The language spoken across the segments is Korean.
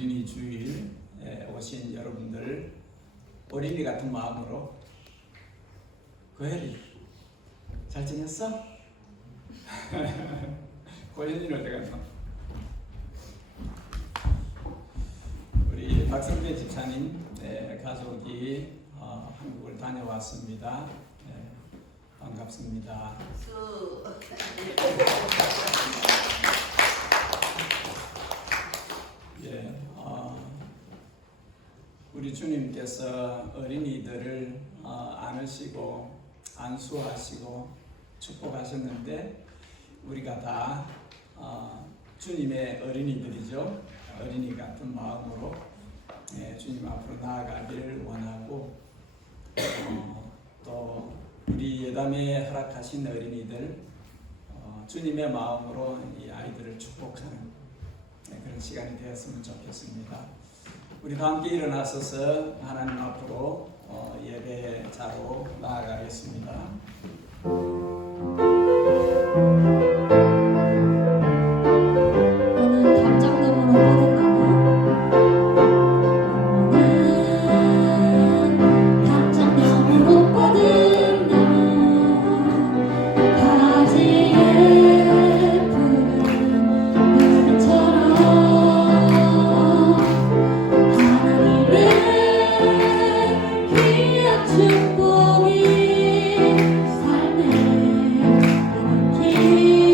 어린이 주일에 오신 여러분들 어린이 같은 마음으로 고혜리 잘 지냈어? 고혜리는 어디 갔나? 우리 박성재 집사님 가족이 한국을 다녀왔습니다. 반갑습니다. 우리 주님께서 어린이들을 안으시고 안수하시고 축복하셨는데 우리가 다 주님의 어린이들이죠. 어린이 같은 마음으로 주님 앞으로 나아가기를 원하고 또 우리 예담에 허락하신 어린이들 주님의 마음으로 이 아이들을 축복하는 그런 시간이 되었으면 좋겠습니다. 우리 다 함께 일어나서서 하나님 앞으로 예배자로 나아가겠습니다. 축복이 삶의 하나님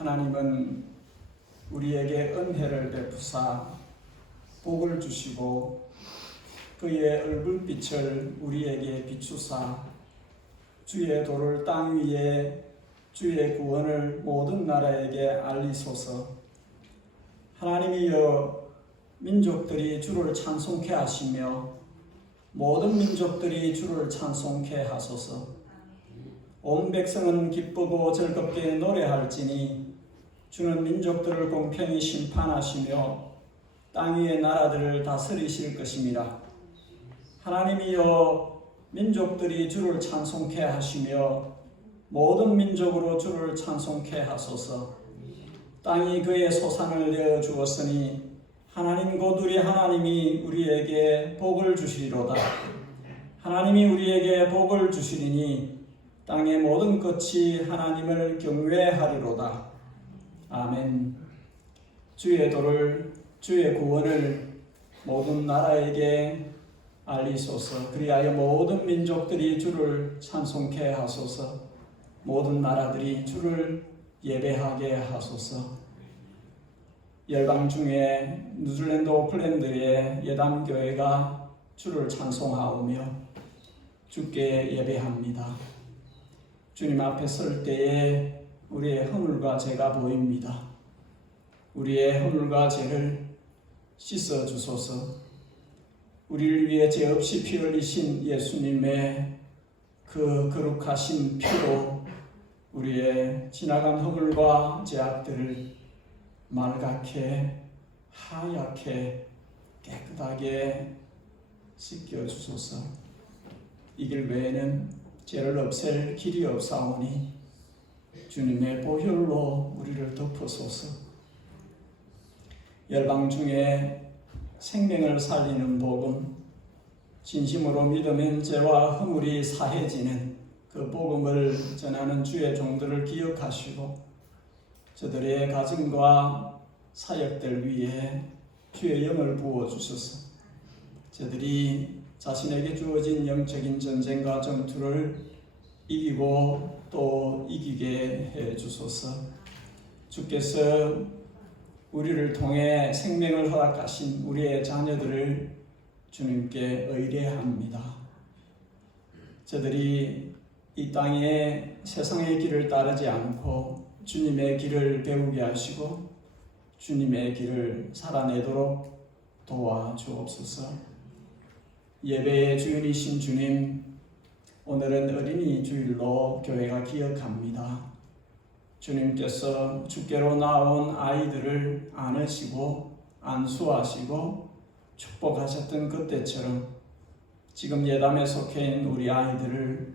하나님은 우리에게 은혜를 베푸사 복을 주시고 그의 얼굴빛을 우리에게 비추사 주의 도를 땅 위에 주의 구원을 모든 나라에게 알리소서. 하나님이여 민족들이 주를 찬송케 하시며 모든 민족들이 주를 찬송케 하소서. 온 백성은 기쁘고 즐겁게 노래할지니 주는 민족들을 공평히 심판하시며 땅 위의 나라들을 다스리실 것임이라. 하나님이여 민족들이 주를 찬송케 하시며 모든 민족으로 주를 찬송케 하소서. 땅이 그의 소산을 내어 주었으니 하나님 곧 우리 하나님이 우리에게 복을 주시리로다. 하나님이 우리에게 복을 주시리니 땅의 모든 끝이 하나님을 경외하리로다. 아멘. 주의 도를, 주의 구원을 모든 나라에게 알리소서. 그리하여 모든 민족들이 주를 찬송케 하소서. 모든 나라들이 주를 예배하게 하소서. 열방 중에 뉴질랜드 오클랜드의 예담교회가 주를 찬송하오며 주께 예배합니다. 주님 앞에 설 때에 우리의 허물과 죄가 보입니다. 우리의 허물과 죄를 씻어 주소서. 우리를 위해 죄 없이 피 흘리신 예수님의 그 거룩하신 피로 우리의 지나간 허물과 죄악들을 맑게 하얗게 깨끗하게 씻겨 주소서. 이 길 외에는 죄를 없앨 길이 없사오니 주님의 보혈로 우리를 덮으소서. 열방 중에 생명을 살리는 복음, 진심으로 믿으면 죄와 허물이 사해지는 그 복음을 전하는 주의 종들을 기억하시고 저들의 가정과 사역들 위에 주의 영을 부어주소서. 저들이 자신에게 주어진 영적인 전쟁과 전투를 이기고 또 이기게 해주소서. 주께서 우리를 통해 생명을 허락하신 우리의 자녀들을 주님께 의뢰합니다. 저들이 이 땅에 세상의 길을 따르지 않고 주님의 길을 배우게 하시고 주님의 길을 살아내도록 도와주옵소서. 예배의 주인이신 주님, 오늘은 어린이 주일로 교회가 기억합니다. 주님께서 주께로 나온 아이들을 안으시고 안수하시고 축복하셨던 그때처럼 지금 예담에 속해 있는 우리 아이들을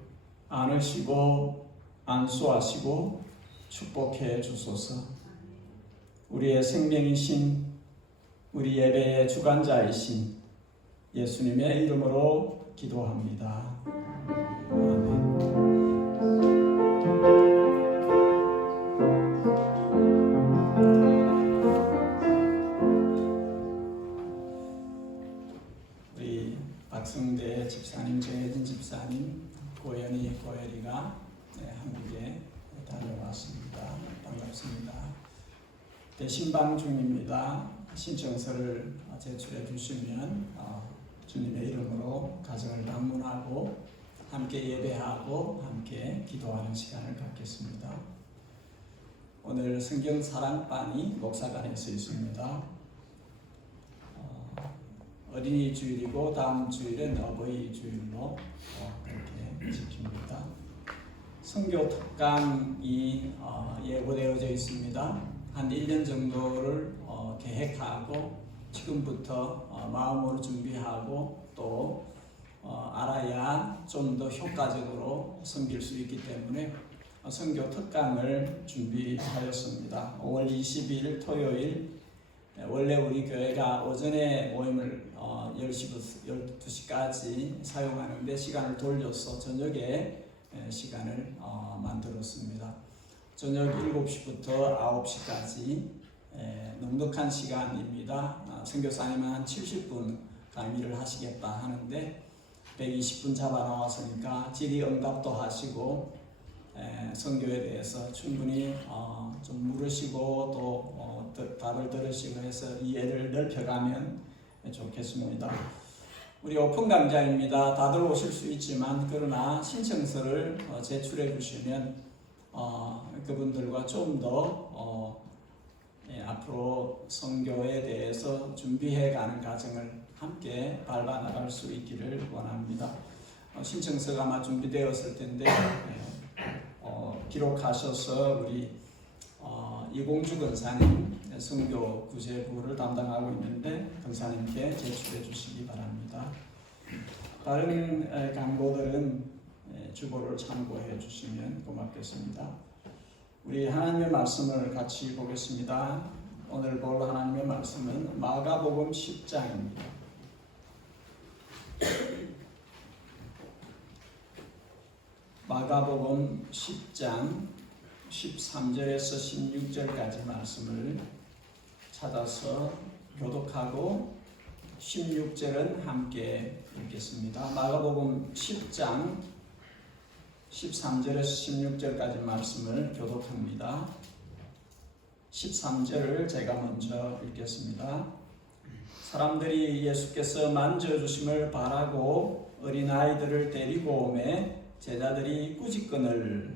안으시고 안수하시고 축복해 주소서. 우리의 생명이신 우리 예배의 주관자이신 예수님의 이름으로 기도합니다. 아멘. 우리 박승대 집사님, 정혜진 집사님, 고연이, 고혜리가 한국에 다녀왔습니다. 반갑습니다. 대신방 중입니다. 신청서를 제출해 주시면 주님의 이름으로 가정을 방문하고 함께 예배하고 함께 기도하는 시간을 갖겠습니다. 오늘 성경 사랑반이 목사관에서 있습니다. 어린이 주일이고 다음 주일은 어버이 주일로 그렇게 지킵니다. 선교 특강이 예고되어져 있습니다. 한 1년 정도를 계획하고 지금부터 마음으로 준비하고 또 알아야 좀 더 효과적으로 섬길 수 있기 때문에 선교 특강을 준비하였습니다. 5월 20일 토요일 원래 우리 교회가 오전에 모임을 10시부터 12시까지 사용하는데 시간을 돌려서 저녁에 시간을 만들었습니다. 저녁 7시부터 9시까지 넉넉한 시간입니다. 선교사님은 한 70분 강의를 하시겠다 하는데 120분 잡아놓았으니까 질의응답도 하시고 선교에 대해서 충분히 좀 물으시고 또 답을 들으시고 해서 이해를 넓혀가면 좋겠습니다. 우리 오픈 강좌입니다. 다들 오실 수 있지만 그러나 신청서를 제출해 주시면 그분들과 좀 더 앞으로 선교에 대해서 준비해가는 과정을 함께 밟아 나갈 수 있기를 원합니다. 신청서가 아마 준비되었을 텐데 기록하셔서 우리 이공주 권사님 선교 구제부를 담당하고 있는데 권사님께 제출해 주시기 바랍니다. 다른 광고들은 주보를 참고해 주시면 고맙겠습니다. 우리 하나님의 말씀을 같이 보겠습니다. 오늘 볼 하나님의 말씀은 마가복음 10장입니다. 마가복음 10장 13절에서 16절까지 말씀을 찾아서 교독하고 16절은 함께 읽겠습니다. 마가복음 10장 13절에서 16절까지 말씀을 교독합니다. 13절을 제가 먼저 읽겠습니다. 사람들이 예수께서 만져주심을 바라고 어린아이들을 데리고 오매 제자들이 꾸짖거늘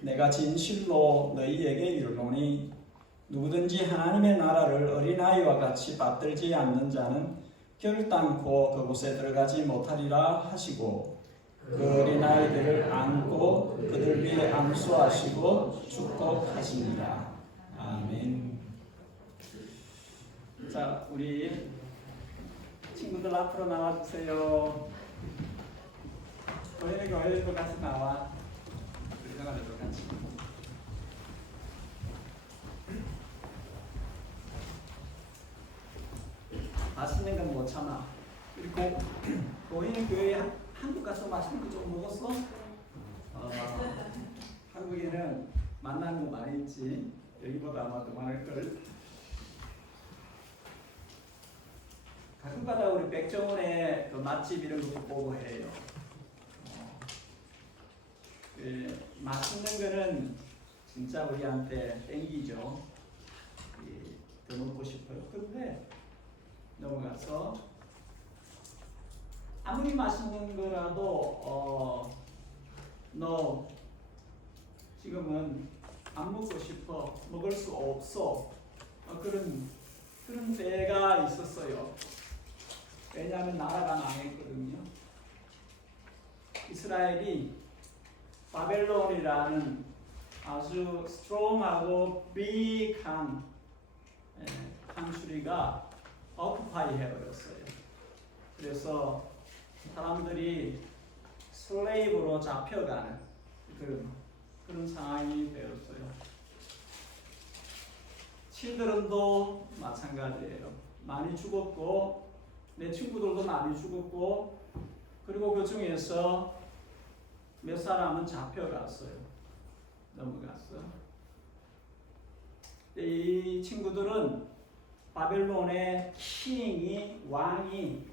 내가 진실로 너희에게 이르노니 누구든지 하나님의 나라를 어린아이와 같이 받들지 않는 자는 결단코 그곳에 들어가지 못하리라 하시고 그 어린아이들을 안고 그들 위에 안수하시고 축복하시니라. 아멘. 자, 우리 친구들 앞으로 나와주세요. 교회도 같이 나와. 우리 생활에도 같이. 맛있는 건 못 참아. 그리고 보이는 교회 한국 가서 맛있는 거 좀 먹었어? 한국에는 만나는 거 많이 있지. 여기보다 아마 더 많을 걸. 가끔가다 우리 백종원의 그 맛집 이런 것도 보고 해요. 맛있는 거는 진짜 우리한테 땡기죠. 더 먹고 싶어요. 그런데 넘어가서 아무리 맛있는 거라도 너 지금은 안 먹고 싶어, 먹을 수 없어, 그런 때가 있었어요. 왜냐하면 나라가 망했거든요. 이스라엘이 바벨론이라는 아주 스트롱하고 빅한 컨트리가 오쿠파이 해버렸어요. 그래서 사람들이 슬레이브로 잡혀가는 그런 상황이 되었어요. 칠드런도 마찬가지예요. 많이 죽었고 내 친구들도 많이 죽었고 그리고 그 중에서 몇 사람은 잡혀갔어요. 넘어갔어. 이 친구들은 바벨론의 왕이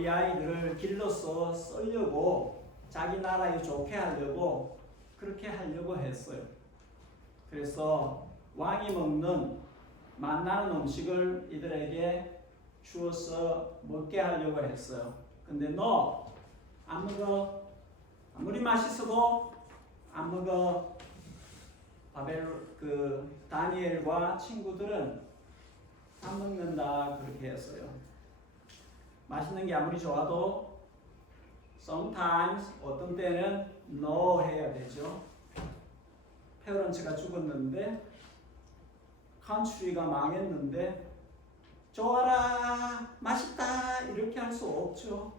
이 아이들을 길러서 쓰려고 자기 나라에 좋게 하려고 그렇게 하려고 했어요. 그래서 왕이 먹는 만나는 음식을 이들에게 주어서 먹게 하려고 했어요. 근데 너 안 먹어. 아무리 맛있어도 안 먹어. 다니엘과 친구들은 안 먹는다 그렇게 했어요. 맛있는 게 아무리 좋아도 sometimes 어떤 때는 no 해야 되죠. 페어런츠가 죽었는데 컨트리가 망했는데 좋아라 맛있다 이렇게 할 수 없죠.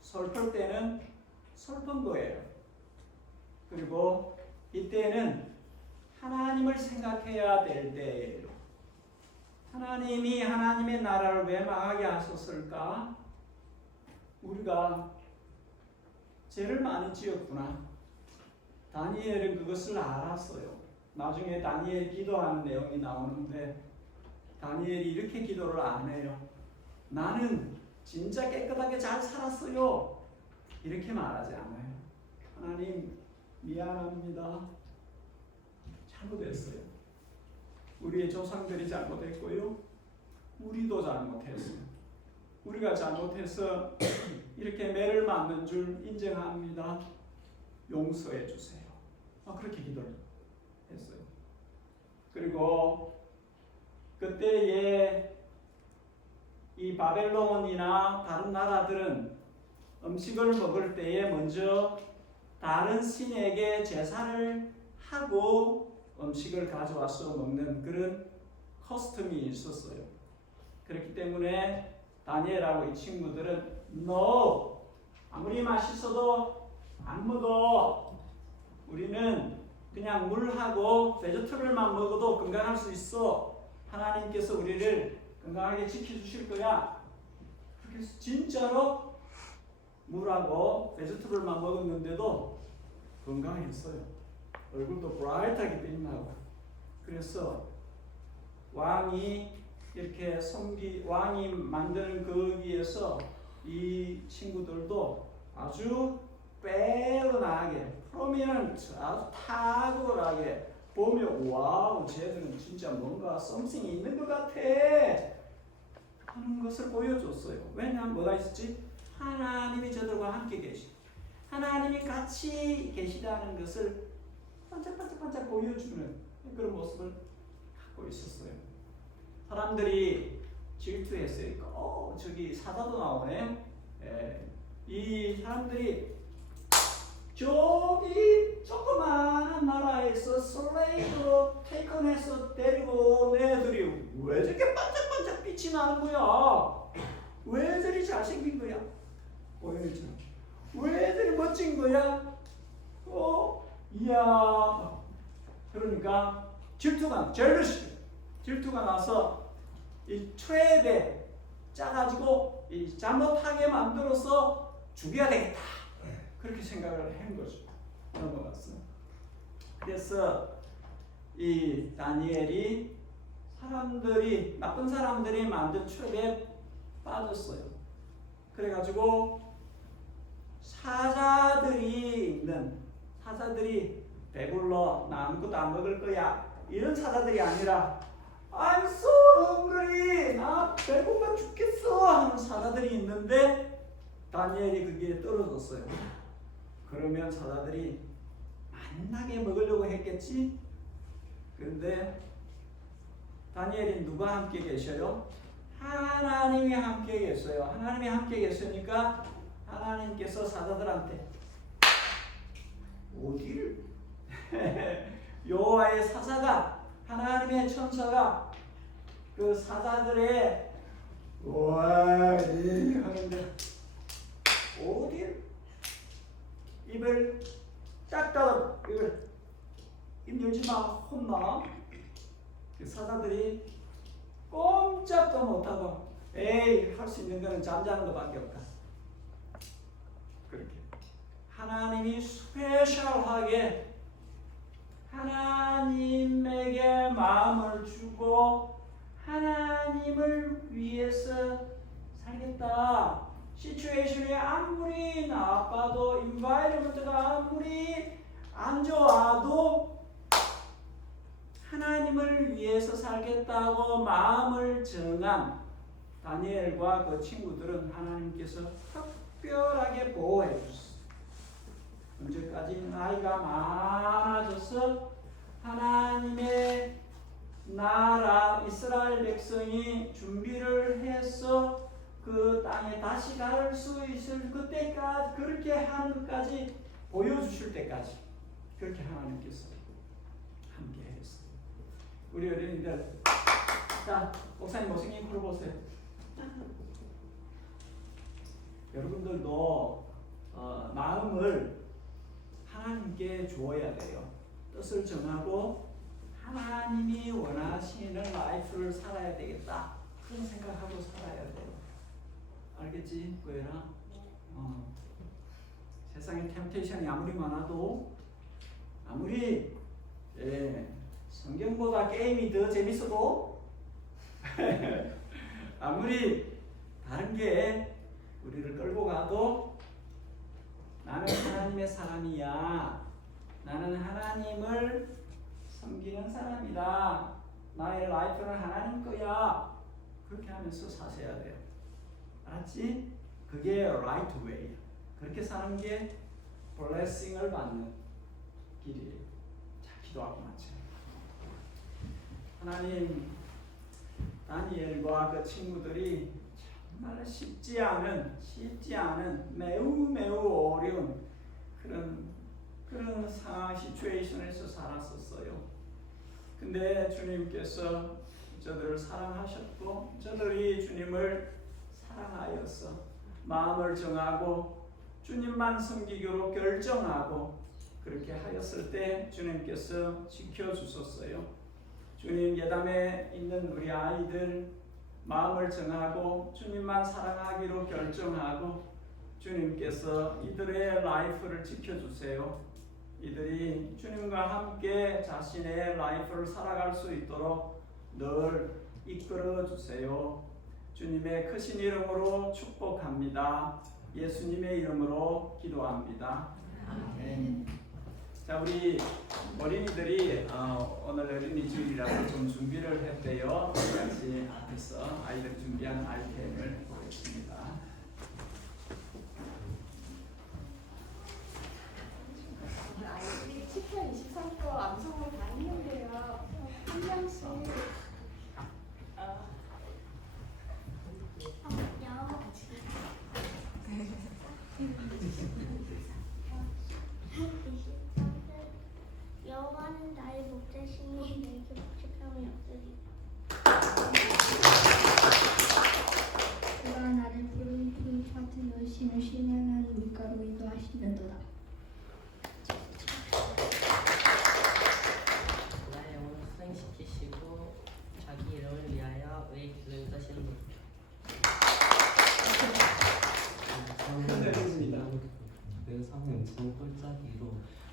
슬플 때는 슬픈 거예요. 그리고 이때는 하나님을 생각해야 될 때예요. 하나님이 하나님의 나라를 왜 망하게 하셨을까? 우리가 죄를 많이 지었구나. 다니엘은 그것을 알았어요. 나중에 다니엘 기도하는 내용이 나오는데 다니엘이 이렇게 기도를 안 해요. 나는 진짜 깨끗하게 잘 살았어요. 이렇게 말하지 않아요. 하나님 미안합니다. 잘못했어요. 우리의 조상들이 잘못했고요. 우리도 잘못했어요. 우리가 잘못해서 이렇게 매를 맞는 줄 인정합니다. 용서해 주세요. 그렇게 기도를 했어요. 그리고 그때에 이 바벨론이나 다른 나라들은 음식을 먹을 때에 먼저 다른 신에게 제사를 하고 음식을 가져와서 먹는 그런 커스텀이 있었어요. 그렇기 때문에 다니엘하고 이 친구들은 No! 아무리 맛있어도 안 먹어. 우리는 그냥 물하고 베지터블만 먹어도 건강할 수 있어. 하나님께서 우리를 건강하게 지켜주실 거야. 그래서 진짜로 물하고 베지터블만 먹었는데도 건강했어요. 얼굴도 브라이트하게 빛나고. 그래서 왕이 이렇게 왕이 만드는 거기에서 이 친구들도 아주 빼어나게, 프로미넌트, 아주 탁월하게 보면 와우, 쟤들은 진짜 뭔가 썸씽이 있는 것 같아 하는 것을 보여줬어요. 왜냐하면 뭐가 있었지? 하나님이 저들과 함께 계시, 하나님이 같이 계시다는 것을 반짝반짝반짝 보여주는 그런 모습을 갖고 있었어요. 사람들이 질투했어요. 저기 사자도 나오네. 이 사람들이 저기 조그마한 나라에서 슬레이브로 테이컨해서 데리고 온 애들이 왜 저렇게 반짝반짝 빛이 나는 거야? 왜 저리 잘생긴 거야? 보여주죠. 왜 저리 멋진 거야? 이야. 그러니까 질투가 나서 이 트랩에 짜가지고 이 잘못하게 만들어서 죽여야 되겠다. 그렇게 생각을 한 거죠. 넘어갔어. 그래서 이 다니엘이 나쁜 사람들이 만든 트랩에 빠졌어요. 그래가지고 사자들이 배불러, 나 아무것도 안 먹을 거야, 이런 사자들이 아니라 I'm so hungry, 나 배고파 죽겠어 하는 사자들이 있는데 다니엘이 거기에 떨어졌어요. 그러면 사자들이 만나게 먹으려고 했겠지. 그런데 다니엘이 누가 함께 계셔요? 하나님이 함께 계셔요. 하나님이 함께 계시니까 하나님께서 사자들한테 어디를 여호와의 사자가, 하나님의 천사가 그 사자들의 하는데 어디를 입을 딱 닫아, 입 열지 마, 혼나. 그 사자들이 꼼짝도 못하고 에이, 할 수 있는 거는 잠자는 것밖에 없다. 그렇게 하나님이 스페셜하게 하나님에게 마음을 주고 하나님을 위해서 살겠다. 시츄에이션이 아무리 나빠도, 인바이러먼트가 아무리 안 좋아도 하나님을 위해서 살겠다고 마음을 정한 다니엘과 그 친구들은 하나님께서 특별하게 보호해 주셨어요. 언제까지? 나이가 많아져서 하나님의 나라 이스라엘 백성이 준비를 해서 그 땅에 다시 갈 수 있을 그때까지, 그렇게 하는 것까지 보여주실 때까지 그렇게 하나님께서 함께 했어요. 우리 어린이들, 자, 목사님 못생긴 걸 보세요. 여러분들도 마음을 하나님께 주어야 돼요. 뜻을 정하고 하나님이 원하시는 라이프를 살아야 되겠다, 그런 생각하고 살아야 돼요. 알겠지? 고혜라? 세상에 템테이션이 아무리 많아도, 아무리 성경보다 게임이 더 재밌어도 아무리 다른 게 우리를 끌고 가도 나는 하나님의 사람이야, 나는 하나님을 섬기는 사람이다, 나의 라이프는 하나님 거야, 그렇게 하면서 사셔야 돼요. 알았지? 그게 right way. 그렇게 사는 게 블레싱을 받는 길이에요. 자, 기도하고 마쳐. 하나님, 다니엘과 그 친구들이 정말 쉽지 않은 매우 어려운 그런 상황, 시츄에이션에서 살았었어요. 근데 주님께서 저들을 사랑하셨고 저들이 주님을 사랑하여서 마음을 정하고 주님만 섬기기로 결정하고 그렇게 하였을 때 주님께서 지켜주셨어요. 주님 예담에 있는 우리 아이들 마음을 정하고 주님만 사랑하기로 결정하고 주님께서 이들의 라이프를 지켜주세요. 이들이 주님과 함께 자신의 라이프를 살아갈 수 있도록 늘 이끌어 주세요. 주님의 크신 이름으로 축복합니다. 예수님의 이름으로 기도합니다. 아멘. 자, 우리 어린이들이 오늘 어린이 주일이라서 좀 준비를 했대요. 같이 앞에서 아이들 준비한 아이템을 보겠습니다. 아이들이 10편 23거 암송을 다 했는데요. 한 명씩 여호와는 나의 목자시니 내게 복직함이 없으리. 그가 나를 푸른 푸른 같은 여신을 신령한 물가로 인도하시는도다. 나의 영혼을 수행시키시고 자기 이름을 위하여 웨이트를 떠시는 분. 끝내겠습니다. 내 삶은 진 꼴짜기로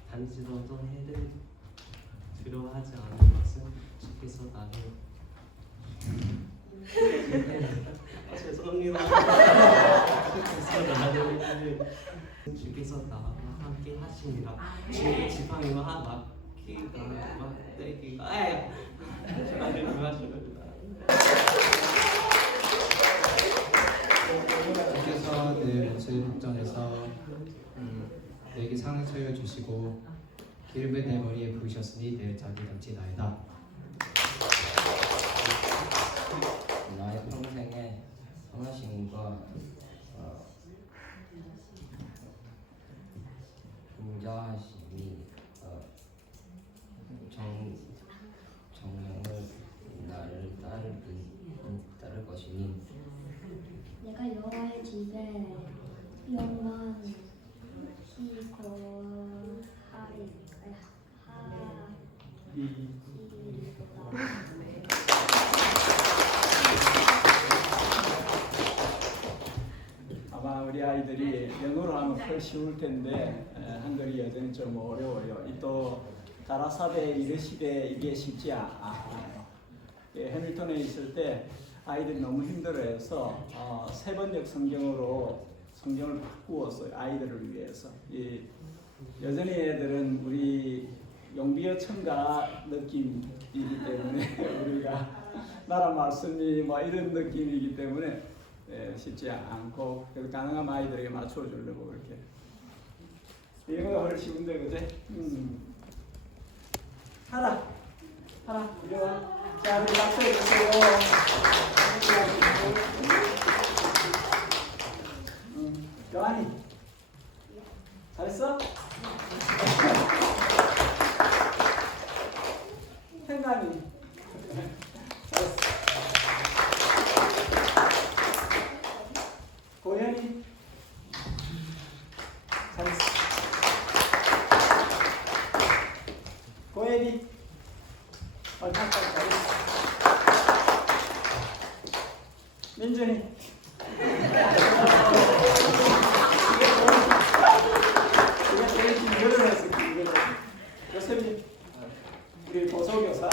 단지로도 해를 두려워하지 않은 것은 주께서 나를 죄송합니다. 주께서 나와 함께 하시니라. 주의 지팡이와 막기가 막대기가 주께서 내 모든 목전에서 내게 상처를 주시고 기름을 내 머리에 부으셨으니 내 자기 덕지나이다. 나의 평생에 선하심과 공자하심이 정령을 나를 따를 것이니 내가 여호와의 집에 영원히 아마 우리 아이들이 영어로 하면 훨씬 쉬울 텐데 한글이 여전히 좀 어려워요. 또 가라사대 이르시되 이게 쉽지 않아요. 해밀턴에 있을 때 아이들이 너무 힘들어해서 세번역 성경으로 성경을 바꾸었어요. 아이들을 위해서. 여전히 애들은 우리 용비어 첨가 느낌이기 때문에 우리가 나라 말씀이 뭐 이런 느낌이기 때문에 쉽지 않고 그래서 가능한 아이들에게 맞춰주려고 그렇게. 이거가 훨씬 쉬운데 그제? 하나 이리 와. 자, 우리 박수해 주세요. 요한이 잘했어? 생각이 잘했어. 고현이 잘했어. 고현이 잘했어. 민준이 요셉이 우리 보석교사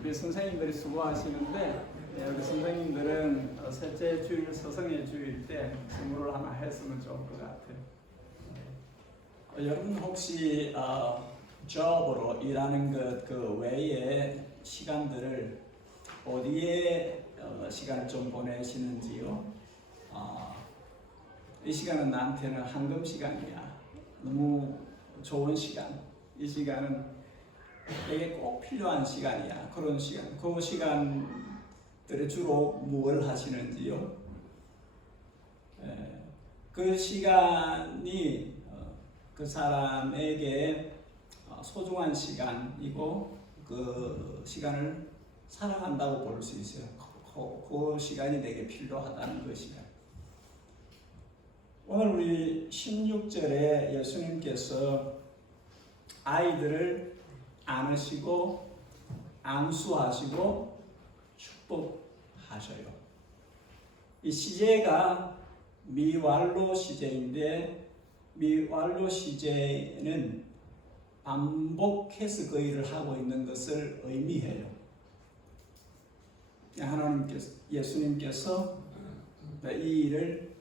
우리 선생님들이 수고하시는데 우리 선생님들은 셋째 주일 서성의 주일 때 선물을 하나 했으면 좋을 것 같아요. 여러분 혹시 job으로 일하는 것 그 외에 시간들을 어디에 시간을 좀 보내시는지요? 이 시간은 나한테는 황금 시간이야. 너무 좋은 시간. 이 시간은 내게 꼭 필요한 시간이야. 그런 시간. 그 시간들에 주로 무엇을 하시는지요? 그 시간이 그 사람에게 소중한 시간이고 그 시간을 사랑한다고 볼 수 있어요. 그 시간이 되게 필요하다는 것이에요. 오늘 우리 16절에 예수님께서 아이들을 안으시고 안수하시고 축복하셔요. 이 시제가 미완료 시제인데 미완료 시제는 반복해서 그 일을 하고 있는 것을 의미해요. 하나님께서 예수님께서 이 일을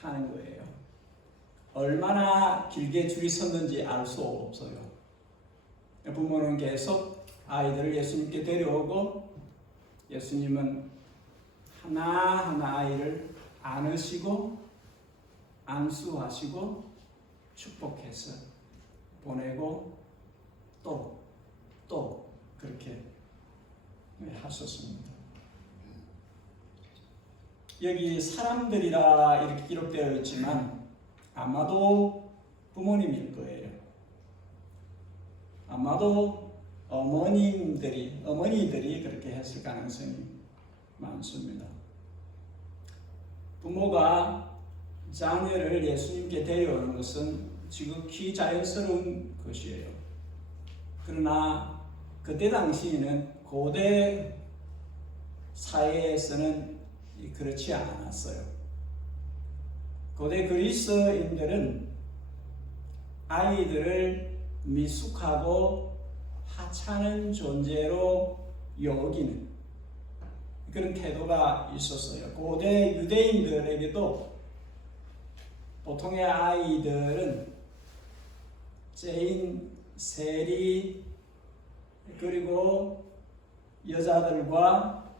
하는 거예요. 얼마나 길게 줄이 섰는지 알 수 없어요. 부모는 계속 아이들을 예수님께 데려오고 예수님은 하나하나 아이를 안으시고 안수하시고 축복해서 보내고 또 그렇게 하셨습니다. 여기 사람들이라 이렇게 기록되어 있지만 아마도 부모님일 거예요. 아마도 어머니들이 그렇게 했을 가능성이 많습니다. 부모가 자녀를 예수님께 데려오는 것은 지극히 자연스러운 것이에요. 그러나 그때 당시에는 고대 사회에서는 그렇지 않았어요. 고대 그리스인들은 아이들을 미숙하고 하찮은 존재로 여기는 그런 태도가 있었어요. 고대 유대인들에게도 보통의 아이들은 죄인, 세리, 그리고 여자들과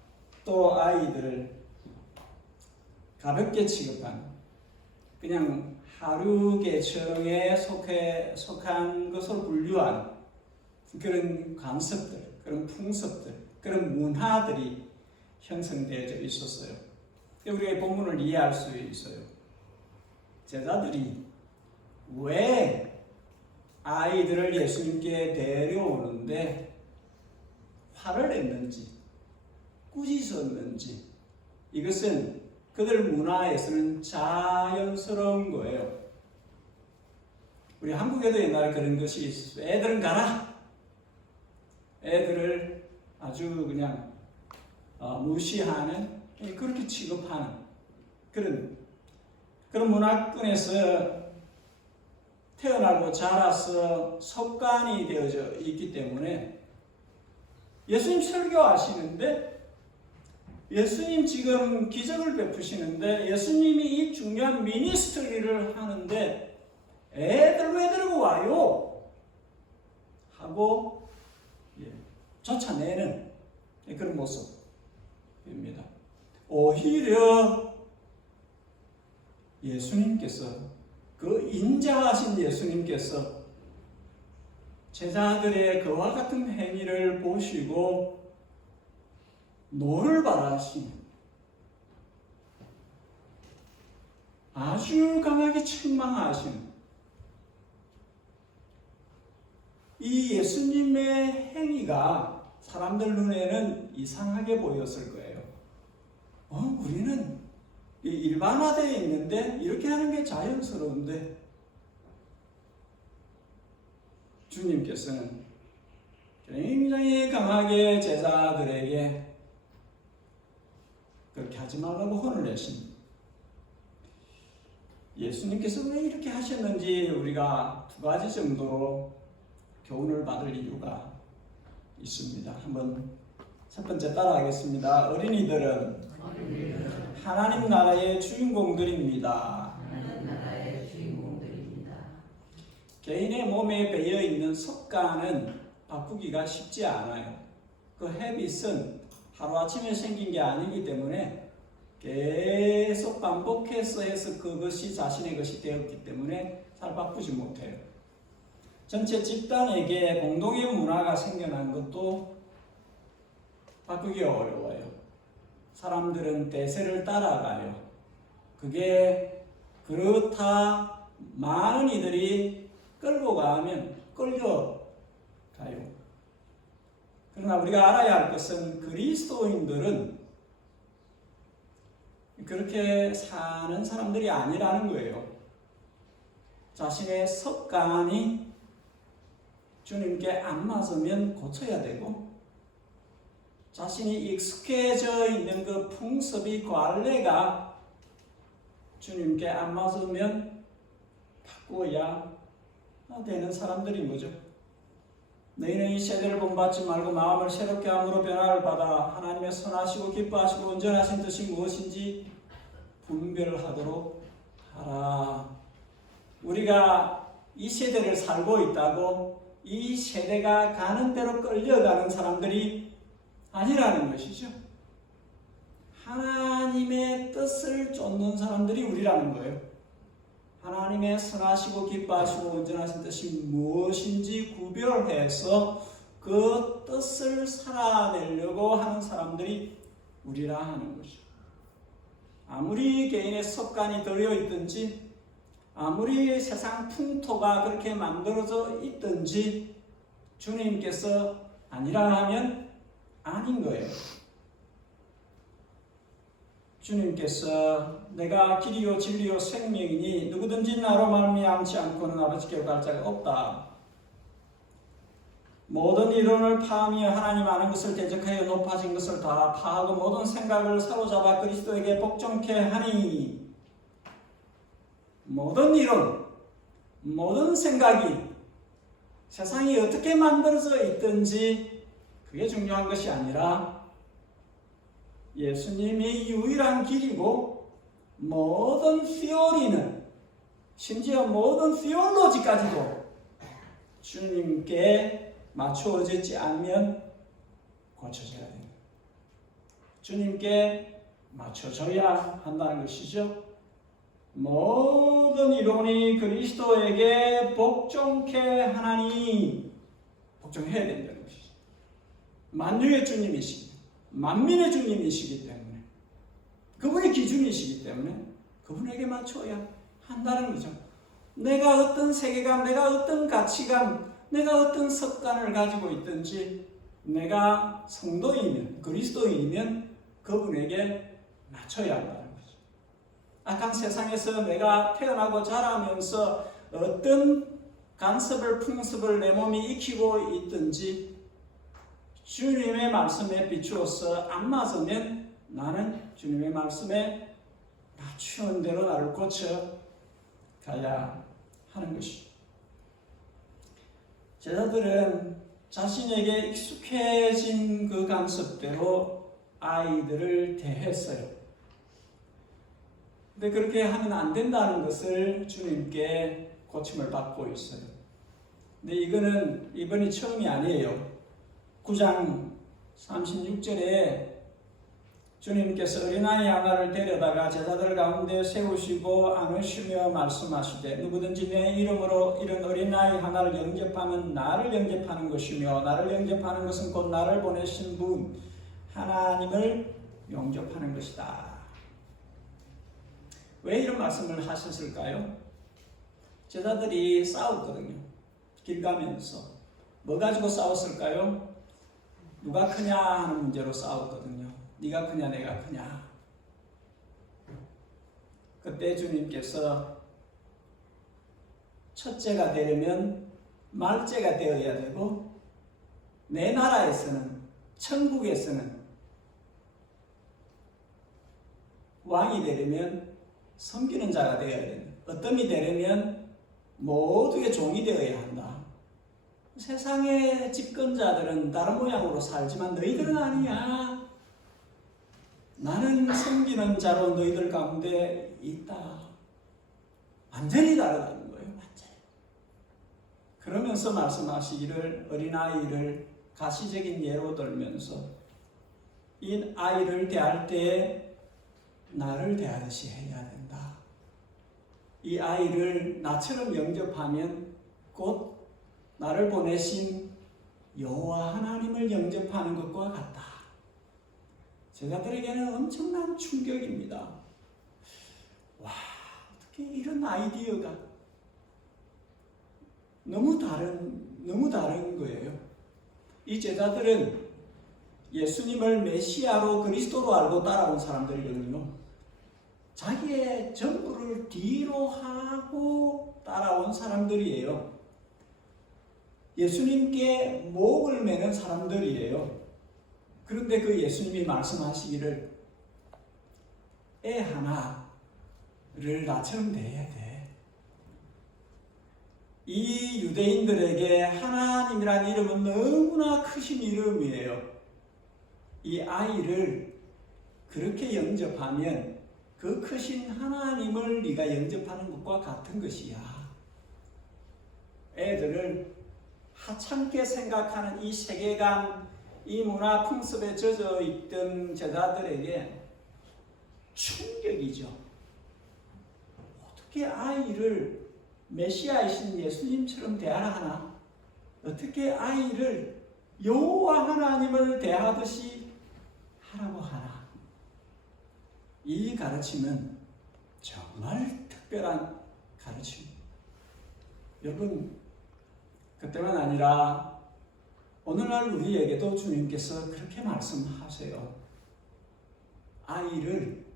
또 아이들을 가볍게 취급하는 그냥 하류 계층에 속한 것으로 분류하는 그런 관습들, 그런 풍습들, 그런 문화들이 형성되어 있었어요. 우리가 본문을 이해할 수 있어요. 제자들이 왜 아이들을 예수님께 데려오는데 화를 냈는지 꾸짖었는지 이것은 그들 문화에서는 자연스러운 거예요. 우리 한국에도 옛날에 그런 것이 있었어요. 애들은 가라. 애들을 아주 그냥 무시하는 그렇게 취급하는 그런 문화권에서 태어나고 자라서 습관이 되어져 있기 때문에 예수님 설교하시는데 예수님 지금 기적을 베푸시는데 예수님이 이 중요한 미니스트리를 하는데 애들 왜 데리고 와요? 하고 쫓아내는 그런 모습입니다. 오히려 예수님께서 그 인자하신 예수님께서 제자들의 그와 같은 행위를 보시고 노를 바라시는 아주 강하게 책망하시는 이 예수님의 행위가 사람들 눈에는 이상하게 보였을 거예요. 우리는 일반화되어 있는데 이렇게 하는 게 자연스러운데 주님께서는 굉장히 강하게 제자들에게 그렇게 하지 말라고 혼을 내십니다. 예수님께서 왜 이렇게 하셨는지 우리가 두 가지 정도로 교훈을 받을 이유가 있습니다. 한번 첫 번째 따라하겠습니다. 어린이들은 하나님 나라의 주인공들입니다. 개인의 몸에 배어 있는 습관은 바꾸기가 쉽지 않아요. 그 헤빗은 하루아침에 생긴 게 아니기 때문에 계속 반복해서 해서 그것이 자신의 것이 되었기 때문에 잘 바꾸지 못해요. 전체 집단에게 공동의 문화가 생겨난 것도 바꾸기 어려워요. 사람들은 대세를 따라가요. 그게 그렇다 많은 이들이 끌고 가면 끌려가요. 그러나 우리가 알아야 할 것은 그리스도인들은 그렇게 사는 사람들이 아니라는 거예요. 자신의 습관이 주님께 안 맞으면 고쳐야 되고, 자신이 익숙해져 있는 그 풍습이 관례가 주님께 안 맞으면 바꾸어야 되는 사람들인 거죠. 너희는 이 세대를 본받지 말고 마음을 새롭게 함으로 변화를 받아 하나님의 선하시고 기뻐하시고 온전하신 뜻이 무엇인지 분별하도록 하라. 우리가 이 세대를 살고 있다고 이 세대가 가는 대로 끌려가는 사람들이 아니라는 것이죠. 하나님의 뜻을 쫓는 사람들이 우리라는 거예요. 하나님의 선하시고 기뻐하시고 온전하신 뜻이 무엇인지 구별해서 그 뜻을 살아내려고 하는 사람들이 우리라 하는 것이죠. 아무리 개인의 습관이 들여있든지, 아무리 세상 풍토가 그렇게 만들어져 있든지 주님께서 아니라 하면 아닌 거예요. 주님께서 내가 길이요 진리요 생명이니 누구든지 나로 말미암지 않고는 아버지께로 갈 자가 없다. 모든 이론을 파하며 하나님 아는 것을 대적하여 높아진 것을 다 파하고 모든 생각을 사로잡아 그리스도에게 복종케 하니, 모든 이론, 모든 생각이 세상이 어떻게 만들어져 있든지 그게 중요한 것이 아니라 예수님이 유일한 길이고, 모든 시오리는, 심지어 모든 시올로지까지도 주님께 맞추어지지 않으면 고쳐져야 됩니다. 주님께 맞춰져야 한다는 것이죠. 모든 이론이 그리스도에게 복종케 하나니, 복종해야 된다는 것이죠. 만유의 주님이시기, 만민의 주님이시기 때문에, 그분의 기준이시기 때문에 그분에게 맞춰야 한다는 거죠. 내가 어떤 세계관, 내가 어떤 가치관, 내가 어떤 습관을 가지고 있든지 내가 성도이면, 그리스도인이면 그분에게 맞춰야 한다는 거죠. 악한 세상에서 내가 태어나고 자라면서 어떤 간섭을, 풍습을 내 몸이 익히고 있든지 주님의 말씀에 비추어서 안 맞으면 나는 주님의 말씀에 맞추는 대로 나를 고쳐 가야 하는 것이죠. 제자들은 자신에게 익숙해진 그 간섭대로 아이들을 대했어요. 근데 그렇게 하면 안 된다는 것을 주님께 고침을 받고 있어요. 근데 이번이 처음이 아니에요. 9장 36절에 주님께서 어린아이 하나를 데려다가 제자들 가운데 세우시고 안으시며 말씀하시되 누구든지 내 이름으로 이런 어린아이 하나를 영접하면 나를 영접하는 것이며 나를 영접하는 것은 곧 나를 보내신 분 하나님을 영접하는 것이다. 왜 이런 말씀을 하셨을까요? 제자들이 싸웠거든요. 길 가면서. 뭐 가지고 싸웠을까요? 누가 크냐 하는 문제로 싸웠거든요. 네가 크냐 내가 크냐. 그때 주님께서 첫째가 되려면 말째가 되어야 되고, 내 나라에서는, 천국에서는 왕이 되려면 섬기는 자가 되어야 된다. 어떤이 되려면 모두의 종이 되어야 한다. 세상의 집권자들은 다른 모양으로 살지만 너희들은 아니야. 나는 섬기는 자로 너희들 가운데 있다. 완전히 다르다는 거예요. 완전히. 그러면서 말씀하시기를 어린아이를 가시적인 예로 들면서 이 아이를 대할 때 나를 대하듯이 해야 된다. 이 아이를 나처럼 영접하면 곧 나를 보내신 여호와 하나님을 영접하는 것과 같다. 제자들에게는 엄청난 충격입니다. 와, 이런 아이디어가 너무 다른 거예요. 이 제자들은 예수님을 메시아로 그리스도로 알고 따라온 사람들이거든요. 자기의 전부를 뒤로 하고 따라온 사람들이에요. 예수님께 목을 매는 사람들이에요. 그런데 그 예수님이 말씀하시기를 애 하나를 나처럼 대해야 돼. 이 유대인들에게 하나님이라는 이름은 너무나 크신 이름이에요. 이 아이를 그렇게 영접하면 그 크신 하나님을 네가 영접하는 것과 같은 것이야. 애들을 하찮게 생각하는 이 세계관, 이 문화 풍습에 젖어 있던 제자들에게 충격이죠. 어떻게 아이를 메시아이신 예수님처럼 대하라 하나? 어떻게 아이를 여호와 하나님을 대하듯이 하라고 하나? 이 가르침은 정말 특별한 가르침입니다. 여러분, 그때만 아니라 오늘날 우리에게도 주님께서 그렇게 말씀하세요. 아이를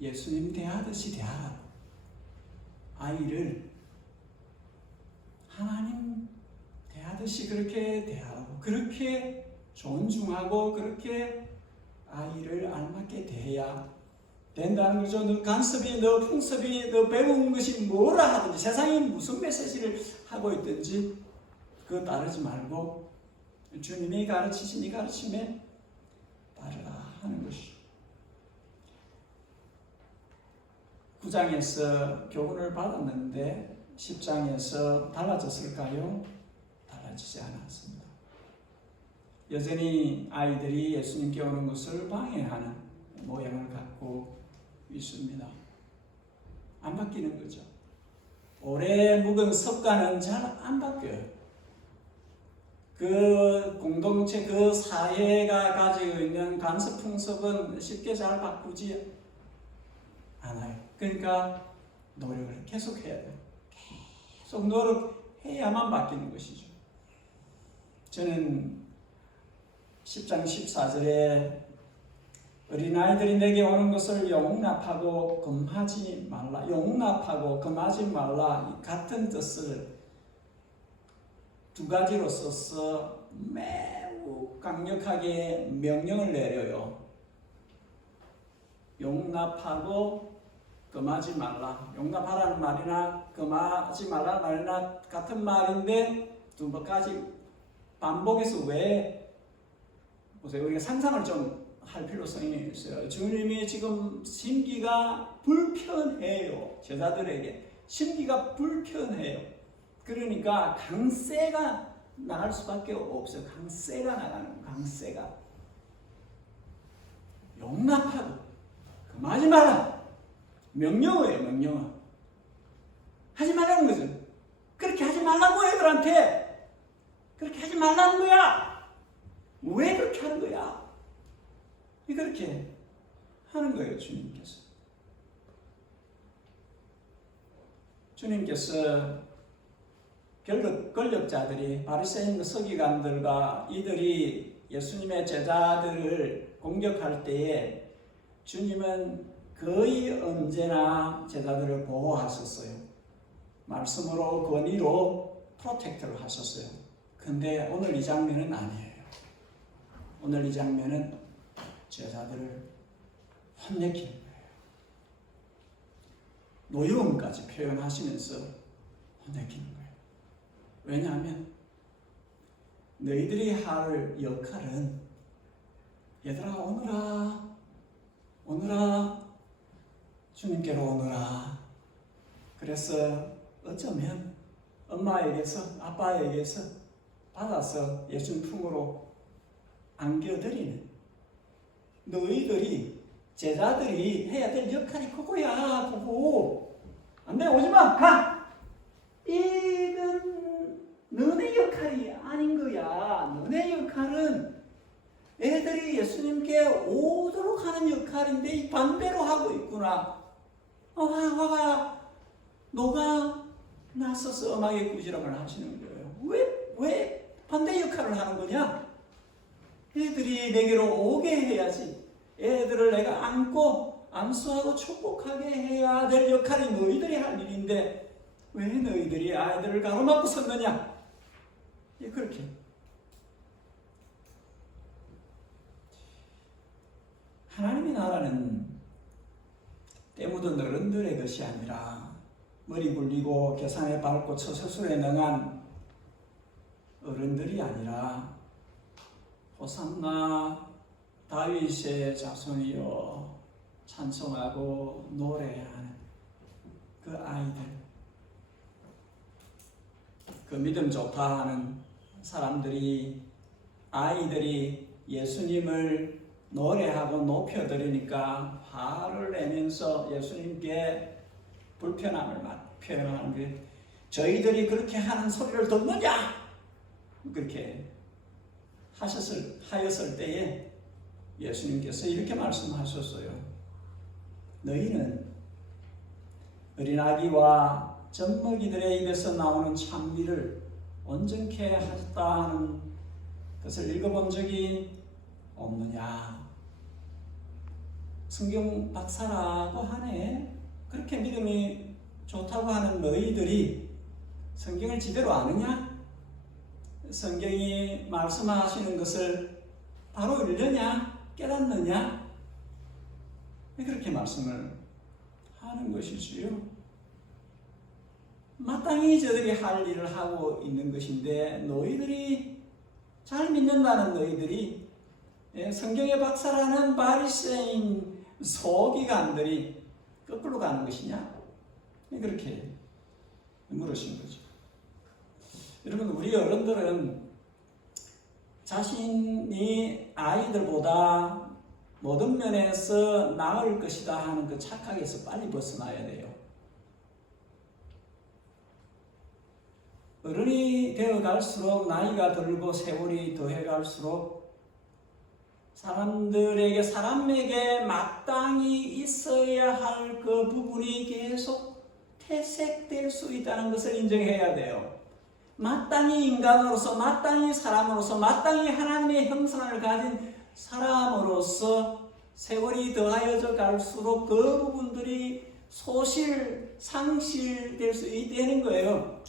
예수님 대하듯이 대하라. 아이를 하나님 대하듯이 그렇게 대하라고, 그렇게 존중하고 그렇게 아이를 알맞게 대해야 된다는 거죠. 너 간섭이, 너 풍습이, 너 배운 것이 뭐라 하든지, 세상이 무슨 메시지를 하고 있든지 그거 따르지 말고 주님이 가르치신 이 가르침에 따르라 하는 것이죠. 9장에서 교훈을 받았는데 10장에서 달라졌을까요? 달라지지 않았습니다. 여전히 아이들이 예수님께 오는 것을 방해하는 모양을 갖고 있습니다. 안 바뀌는 거죠. 오래 묵은 습관은 잘 안 바뀌어요. 그 공동체, 그 사회가 가지고 있는 간섭 풍습은 쉽게 잘 바꾸지 않아요. 그러니까 노력을 계속 해야 돼요. 계속 노력해야만 바뀌는 것이죠. 저는 10장 14절에 어린아이들이 내게 오는 것을 용납하고 금하지 말라. 용납하고 금하지 말라. 같은 뜻을 두 가지로 써서 매우 강력하게 명령을 내려요. 용납하고 금하지 말라. 용납하라는 말이나 금하지 말라는 말이나 같은 말인데 두 가지 반복해서 왜 보세요. 우리가 상상을 좀 할 필요성이 있어요. 주님이 지금 심기가 불편해요. 제자들에게 심기가 불편해요. 그러니까 강세가 나갈 수밖에 없어요. 강세가 나가는 강세가. 용납하고 금하지 말라. 명령어예요. 명령어. 하지 말라는 거죠. 그렇게 하지 말라고 애들한테. 그렇게 하지 말라는 거야. 왜 그렇게 하는 거야? 그렇게 하는 거예요. 주님께서. 주님께서 권력자들이 바리새인 서기관들과 이들이 예수님의 제자들을 공격할 때에 주님은 거의 언제나 제자들을 보호하셨어요. 말씀으로 권위로 프로텍트를 하셨어요. 근데 오늘 이 장면은 아니에요. 오늘 이 장면은 제자들을 혼내키는 거예요. 노여움까지 표현하시면서 혼내키는 거예요. 왜냐하면 너희들이 할 역할은 얘들아 오너라 주님께로 오너라. 그래서 어쩌면 엄마에게서 아빠에게서 받아서 예수님 품으로 안겨드리는 너희들이 제자들이 해야 될 역할이 그거야. 그거 안돼 오지마 가. 이건 너네 역할이 아닌 거야. 너네 역할은 애들이 예수님께 오도록 하는 역할인데 이 반대로 하고 있구나. 화가 녹아 나서서 음악의 꾸지람을 하시는 거예요. 왜 반대 역할을 하는 거냐? 애들이 내게로 오게 해야지. 애들을 내가 안고 안수하고 축복하게 해야 될 역할이 너희들이 할 일인데 왜 너희들이 아이들을 가로막고 섰느냐? 예, 그렇게. 하나님의 나라는 때 묻은 어른들의 것이 아니라 머리 굴리고 계산에 밟고 처세술에 능한 어른들이 아니라 호산나 다윗의 자손이여 찬송하고 노래하는 그 아이들, 그 믿음 좋다 하는 사람들이, 아이들이 예수님을 노래하고 높여드리니까 화를 내면서 예수님께 불편함을 표현하는 게, 저희들이 그렇게 하는 소리를 듣느냐? 그렇게 하였을 때에 예수님께서 이렇게 말씀하셨어요. 너희는 어린아기와 젖먹이들의 입에서 나오는 찬미를 온전케 하셨다 하는 것을 읽어본 적이 없느냐? 성경 박사라고 하네. 그렇게 믿음이 좋다고 하는 너희들이 성경을 제대로 아느냐? 성경이 말씀하시는 것을 바로 읽느냐? 깨닫느냐? 그렇게 말씀을 하는 것이지요. 마땅히 저들이 할 일을 하고 있는 것인데, 너희들이 잘 믿는다는 너희들이, 성경의 박사라는 바리새인 서기관들이 거꾸로 가는 것이냐? 그렇게 물으신 거죠. 여러분, 우리 어른들은 자신이 아이들보다 모든 면에서 나을 것이다 하는 그 착각에서 빨리 벗어나야 돼요. 어른이 되어 갈수록, 나이가 들고 세월이 더해 갈수록 사람에게 마땅히 있어야 할 그 부분이 계속 퇴색될 수 있다는 것을 인정해야 돼요. 마땅히 인간으로서, 마땅히 사람으로서, 마땅히 하나님의 형상을 가진 사람으로서 세월이 더하여져 갈수록 그 부분들이 상실될 수 있다는 거예요.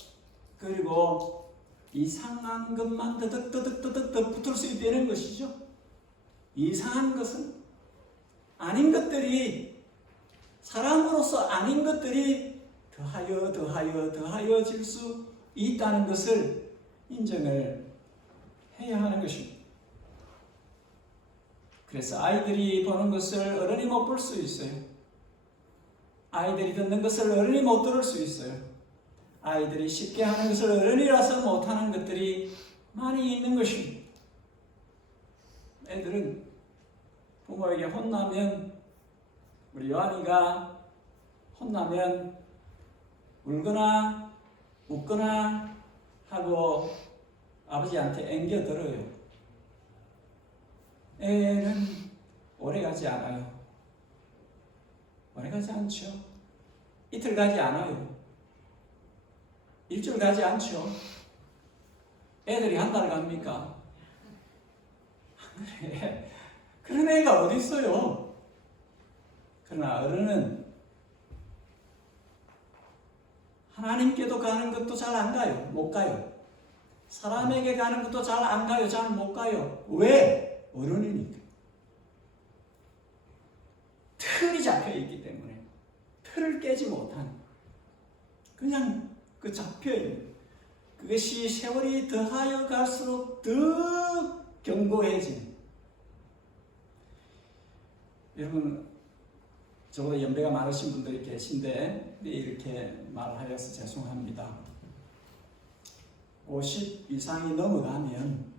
그리고 이상한 것만 더덕 붙을 수 있다는 것이죠. 이상한 것은, 아닌 것들이, 사람으로서 아닌 것들이 더하여질 수 있다는 것을 인정을 해야 하는 것입니다. 그래서 아이들이 보는 것을 어른이 못 볼 수 있어요. 아이들이 듣는 것을 어른이 못 들을 수 있어요. 아이들이 쉽게 하는 것을 어른이라서 못하는 것들이 많이 있는 것입니다. 애들은 부모에게 혼나면, 우리 요한이가 혼나면 울거나 웃거나 하고 아버지한테 앵겨들어요. 애는 오래 가지 않아요. 오래 가지 않죠. 이틀 가지 않아요. 일주일 가지 않죠. 애들이 한 달 갑니까? 그래. 그런 애가 어디 있어요? 그러나 어른은 하나님께도 가는 것도 잘 안 가요. 못 가요. 사람에게 가는 것도 잘 안 가요. 잘 못 가요. 왜? 어른이니까. 틀이 잡혀있기 때문에. 틀을 깨지 못하는. 그냥 그 잡혀있는. 그것이 세월이 더하여 갈수록 더 견고해지는. 여러분, 저보다 연배가 많으신 분들이 계신데 이렇게 말하여서 죄송합니다. 50 이상이 넘어가면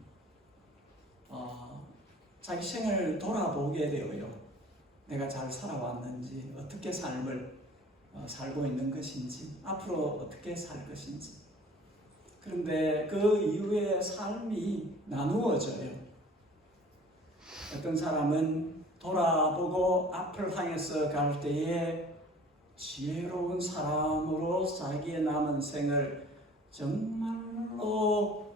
자기 생을 돌아보게 되어요. 내가 잘 살아왔는지, 어떻게 삶을 살고 있는 것인지, 앞으로 어떻게 살 것인지. 그런데 그 이후에 삶이 나누어져요. 어떤 사람은 돌아보고 앞을 향해서 갈 때에 지혜로운 사람으로 자기의 남은 생을 정말로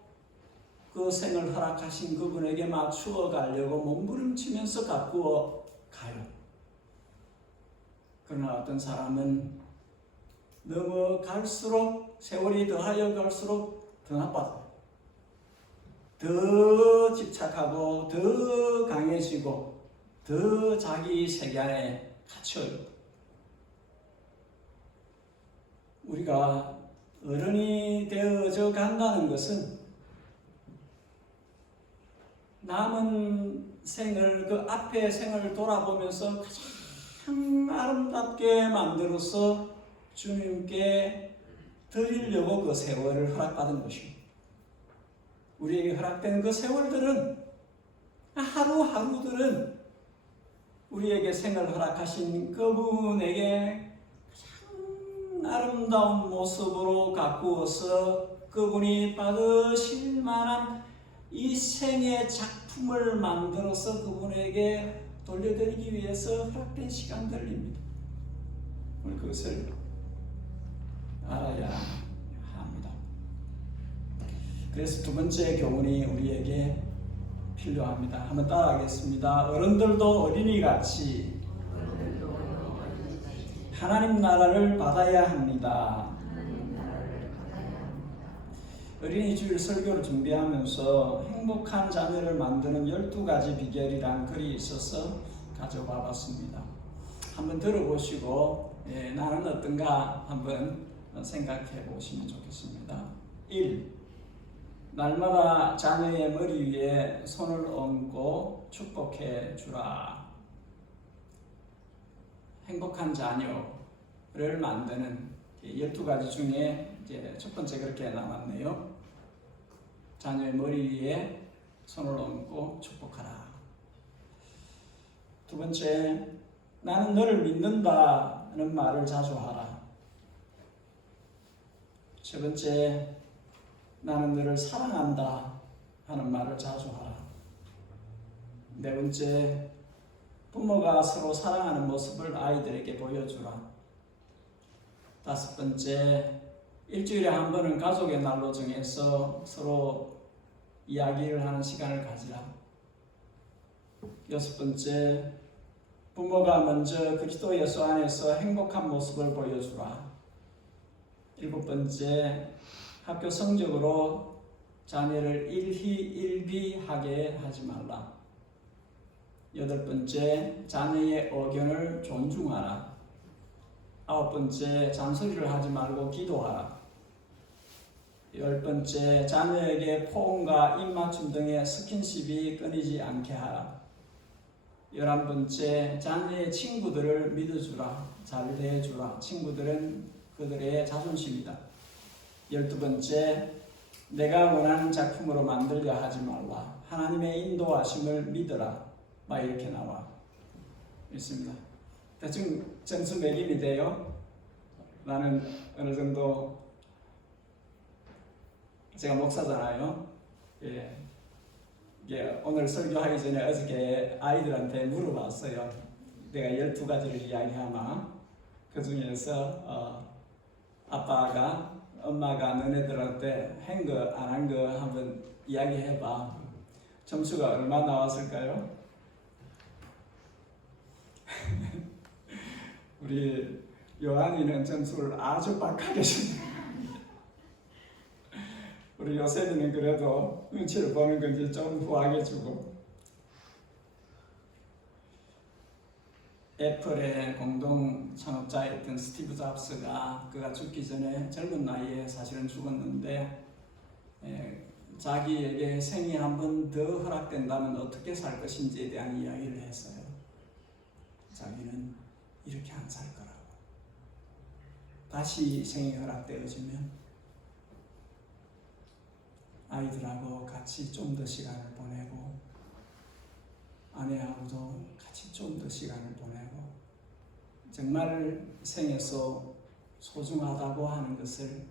그 생을 허락하신 그분에게 맞추어 가려고 몸부림치면서 가꾸어 가요. 그러나 어떤 사람은 넘어갈수록 세월이 더하여 갈수록 더 나빠져요. 더 집착하고 더 강해지고 더 자기 세계 안에 갇혀요. 우리가 어른이 되어져 간다는 것은 남은 생을, 그 앞의 생을 돌아보면서 가장 아름답게 만들어서 주님께 드리려고 그 세월을 허락받은 것입니다. 우리에게 허락된 그 세월들은, 하루하루들은 우리에게 생을 허락하신 그분에게 가장 아름다운 모습으로 가꾸어서 그분이 받으실 만한 이 생의 작품을 만들어서 그분에게 돌려드리기 위해서 허락된 시간들입니다. 오늘 그것을 알아야 합니다. 그래서 두 번째 교훈이 우리에게 필요합니다. 한번 따라하겠습니다. 어른들도 어린이같이 하나님 나라를 받아야 합니다. 어린이 주일 설교를 준비하면서 행복한 자녀를 만드는 12가지 비결이란 글이 있어서 가져와 봤습니다. 한번 들어보시고 나는 어떤가 한번 생각해 보시면 좋겠습니다. 1. 날마다 자녀의 머리 위에 손을 얹고 축복해 주라. 행복한 자녀를 만드는 12가지 중에 이제 첫 번째 그렇게 나왔네요. 자녀의 머리 위에 손을 얹고 축복하라. 두 번째, 나는 너를 믿는다는 말을 자주 하라. 세 번째, 나는 너를 사랑한다 하는 말을 자주 하라. 네 번째, 부모가 서로 사랑하는 모습을 아이들에게 보여주라. 다섯 번째, 일주일에 한 번은 가족의 날로 정해서 서로 이야기를 하는 시간을 가지라. 여섯 번째, 부모가 먼저 그리스도 예수 안에서 행복한 모습을 보여주라. 일곱 번째, 학교 성적으로 자녀를 일희일비하게 하지 말라. 여덟 번째, 자녀의 의견을 존중하라. 아홉 번째, 잔소리를 하지 말고 기도하라. 열 번째, 자녀에게 포옹과 입맞춤 등의 스킨십이 끊이지 않게 하라. 11번째, 자녀의 친구들을 믿어주라. 잘 대해주라. 친구들은 그들의 자존심이다. 12번째, 내가 원하는 작품으로 만들려 하지 말라. 하나님의 인도하심을 믿어라. 막 이렇게 나와 있습니다. 대충 점수 매김이 돼요. 나는 어느 정도, 제가 목사잖아요. 오늘 설교하기 전에 어저께 아이들한테 물어봤어요. 내가 12가지를 이야기하나 그 중에서 아빠가 엄마가 너네들한테 한 거 안 한 거 한번 이야기해봐. 점수가 얼마 나왔을까요? 우리 요한이는 점수를 아주 박하게 줍니다. 우리 요셉이는 그래도 눈치를 보는 건지 좀 후하게 주고. 애플의 공동 창업자였던 스티브 잡스가 그가 죽기 전에 젊은 나이에 사실은 죽었는데 자기에게 생이 한 번 더 허락된다면 어떻게 살 것인지에 대한 이야기를 했어요. 자기는 이렇게 안 살 거라고. 다시 생이 허락되어지면 아이들하고 같이 좀 더 시간을 보내고 아내하고도 같이 좀 더 시간을 보내고 정말 생에서 소중하다고 하는 것을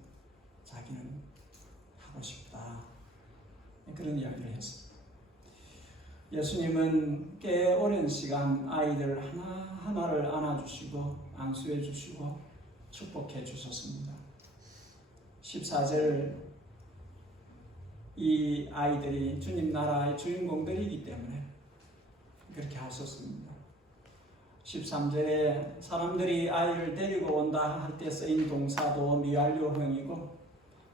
자기는 하고 싶다. 그런 이야기를 했습니다. 예수님은 꽤 오랜 시간 아이들 하나하나를 안아주시고 안수해 주시고 축복해 주셨습니다. 14절, 이 아이들이 주님 나라의 주인공들이기 때문에 그렇게 하셨습니다. 13절에 사람들이 아이를 데리고 온다 할 때 쓰인 동사도 미완료형이고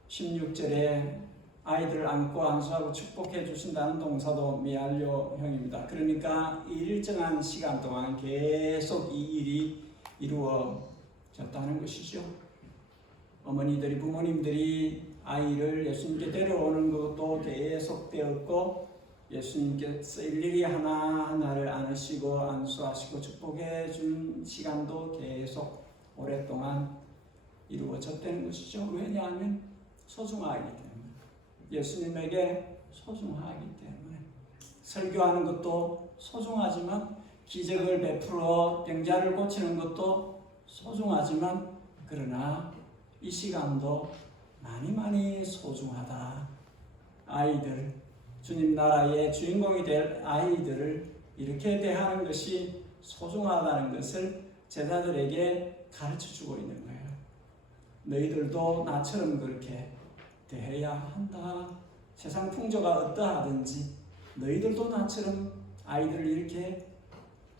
16절에 아이들을 안고 안수하고 축복해 주신다는 동사도 미완료형입니다. 그러니까 일정한 시간 동안 계속 이 일이 이루어졌다는 것이죠. 어머니들이, 부모님들이 아이를 예수님께 데려오는 것도 계속되었고 예수님께서 일일이 하나하나를 안으시고 안수하시고 축복해 준 시간도 계속 오랫동안 이루어졌다는 것이죠. 왜냐하면 소중하기 때문에, 예수님에게 소중하기 때문에. 설교하는 것도 소중하지만, 기적을 베풀어 병자를 고치는 것도 소중하지만, 그러나 이 시간도 많이 소중하다. 아이들, 주님 나라의 주인공이 될 아이들을 이렇게 대하는 것이 소중하다는 것을 제자들에게 가르쳐주고 있는 거예요. 너희들도 나처럼 그렇게 대해야 한다. 세상 풍조가 어떠하든지 너희들도 나처럼 아이들을 이렇게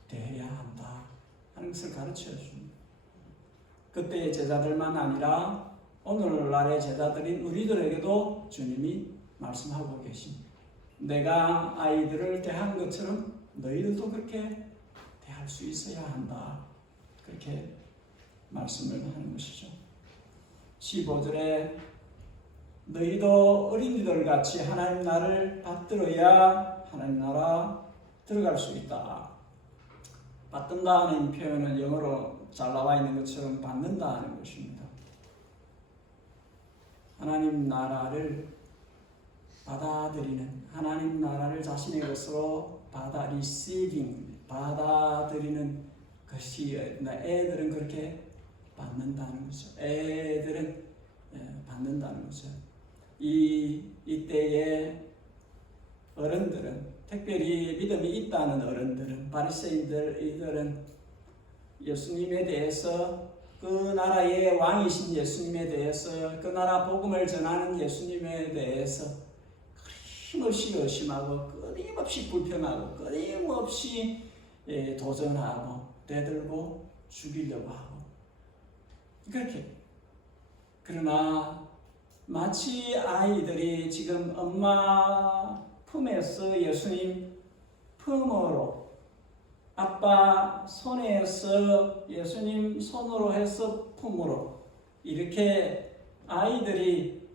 대해야 한다 하는 것을 가르쳐 줍니다. 그때의 제자들만 아니라 오늘날의 제자들인 우리들에게도 주님이 말씀하고 계십니다. 내가 아이들을 대한 것처럼 너희들도 그렇게 대할 수 있어야 한다. 그렇게 말씀을 하는 것이죠. 15절에 너희도 어린이들 같이 하나님 나라를 받들어야 하나님 나라 들어갈 수 있다. 받든다는 표현은 영어로 잘 나와 있는 것처럼 받는다는 것입니다. 하나님 나라를 받아들이는, 하나님 나라를 자신의 것으로 받아들이는 것이, 애들은 그렇게 받는다는 거죠. 애들은 받는다는 거죠. 이때의 어른들은, 특별히 믿음이 있다는 어른들은, 바리새인들은 예수님에 대해서, 그 나라의 왕이신 예수님에 대해서, 그 나라 복음을 전하는 예수님에 대해서 끊임없이 의심하고, 끊임없이 불평하고, 끊임없이 도전하고, 대들고 죽이려고 하고, 그렇게. 그러나 마치 아이들이 지금 엄마 품에서 예수님 품으로, 아빠 손에서 예수님 손으로 해서 품으로, 이렇게 아이들이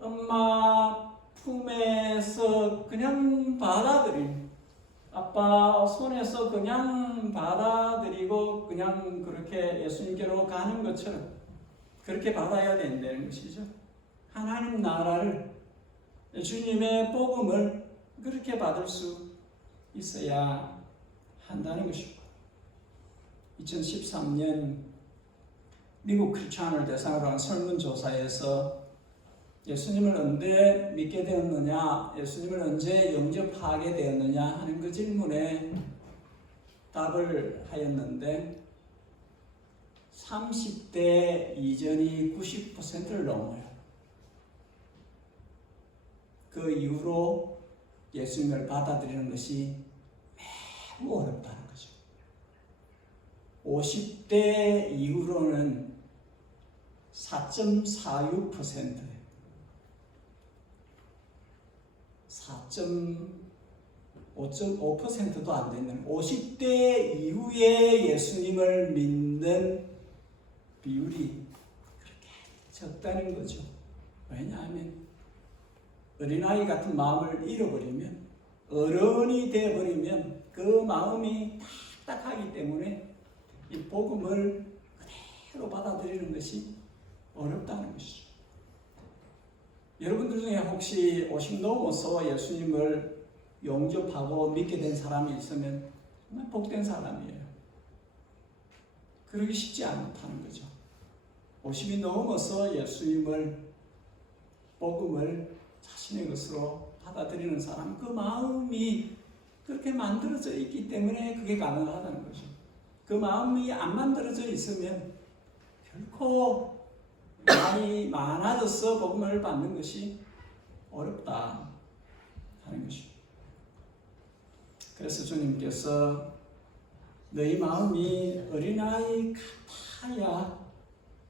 엄마 품에서 그냥 받아들인, 아빠 손에서 그냥 받아들이고 그냥 그렇게 예수님께로 가는 것처럼 그렇게 받아야 된다는 것이죠. 하나님 나라를, 주님의 복음을 그렇게 받을 수 있어야 한다는 것이고, 2013년 미국 크리스찬을 대상으로 한 설문조사에서 예수님을 언제 믿게 되었느냐, 예수님을 언제 영접하게 되었느냐 하는 그 질문에 답을 하였는데 30대 이전이 90%를 넘어요. 그 이후로 예수님을 받아들이는 것이 매우 어렵다는 거죠. 50대 이후로는 4.46%예요. 4.5%도 안 되는, 50대 이후에 예수님을 믿는 비율이 그렇게 적다는 거죠. 왜냐하면 어린아이 같은 마음을 잃어버리면, 어른이 되어버리면 그 마음이 딱딱하기 때문에 이 복음을 그대로 받아들이는 것이 어렵다는 것이죠. 여러분들 중에 혹시 50 넘어서 예수님을 영접하고 믿게 된 사람이 있으면 정말 복된 사람이에요. 그러기 쉽지 않다는 거죠. 50이 넘어서 예수님을, 복음을 자신의 것으로 받아들이는 사람, 그 마음이 그렇게 만들어져 있기 때문에 그게 가능하다는 거죠. 그 마음이 안 만들어져 있으면 결코 많이 많아져서 복음을 받는 것이 어렵다 하는 것이죠. 그래서 주님께서 너희 마음이 어린아이 같아야,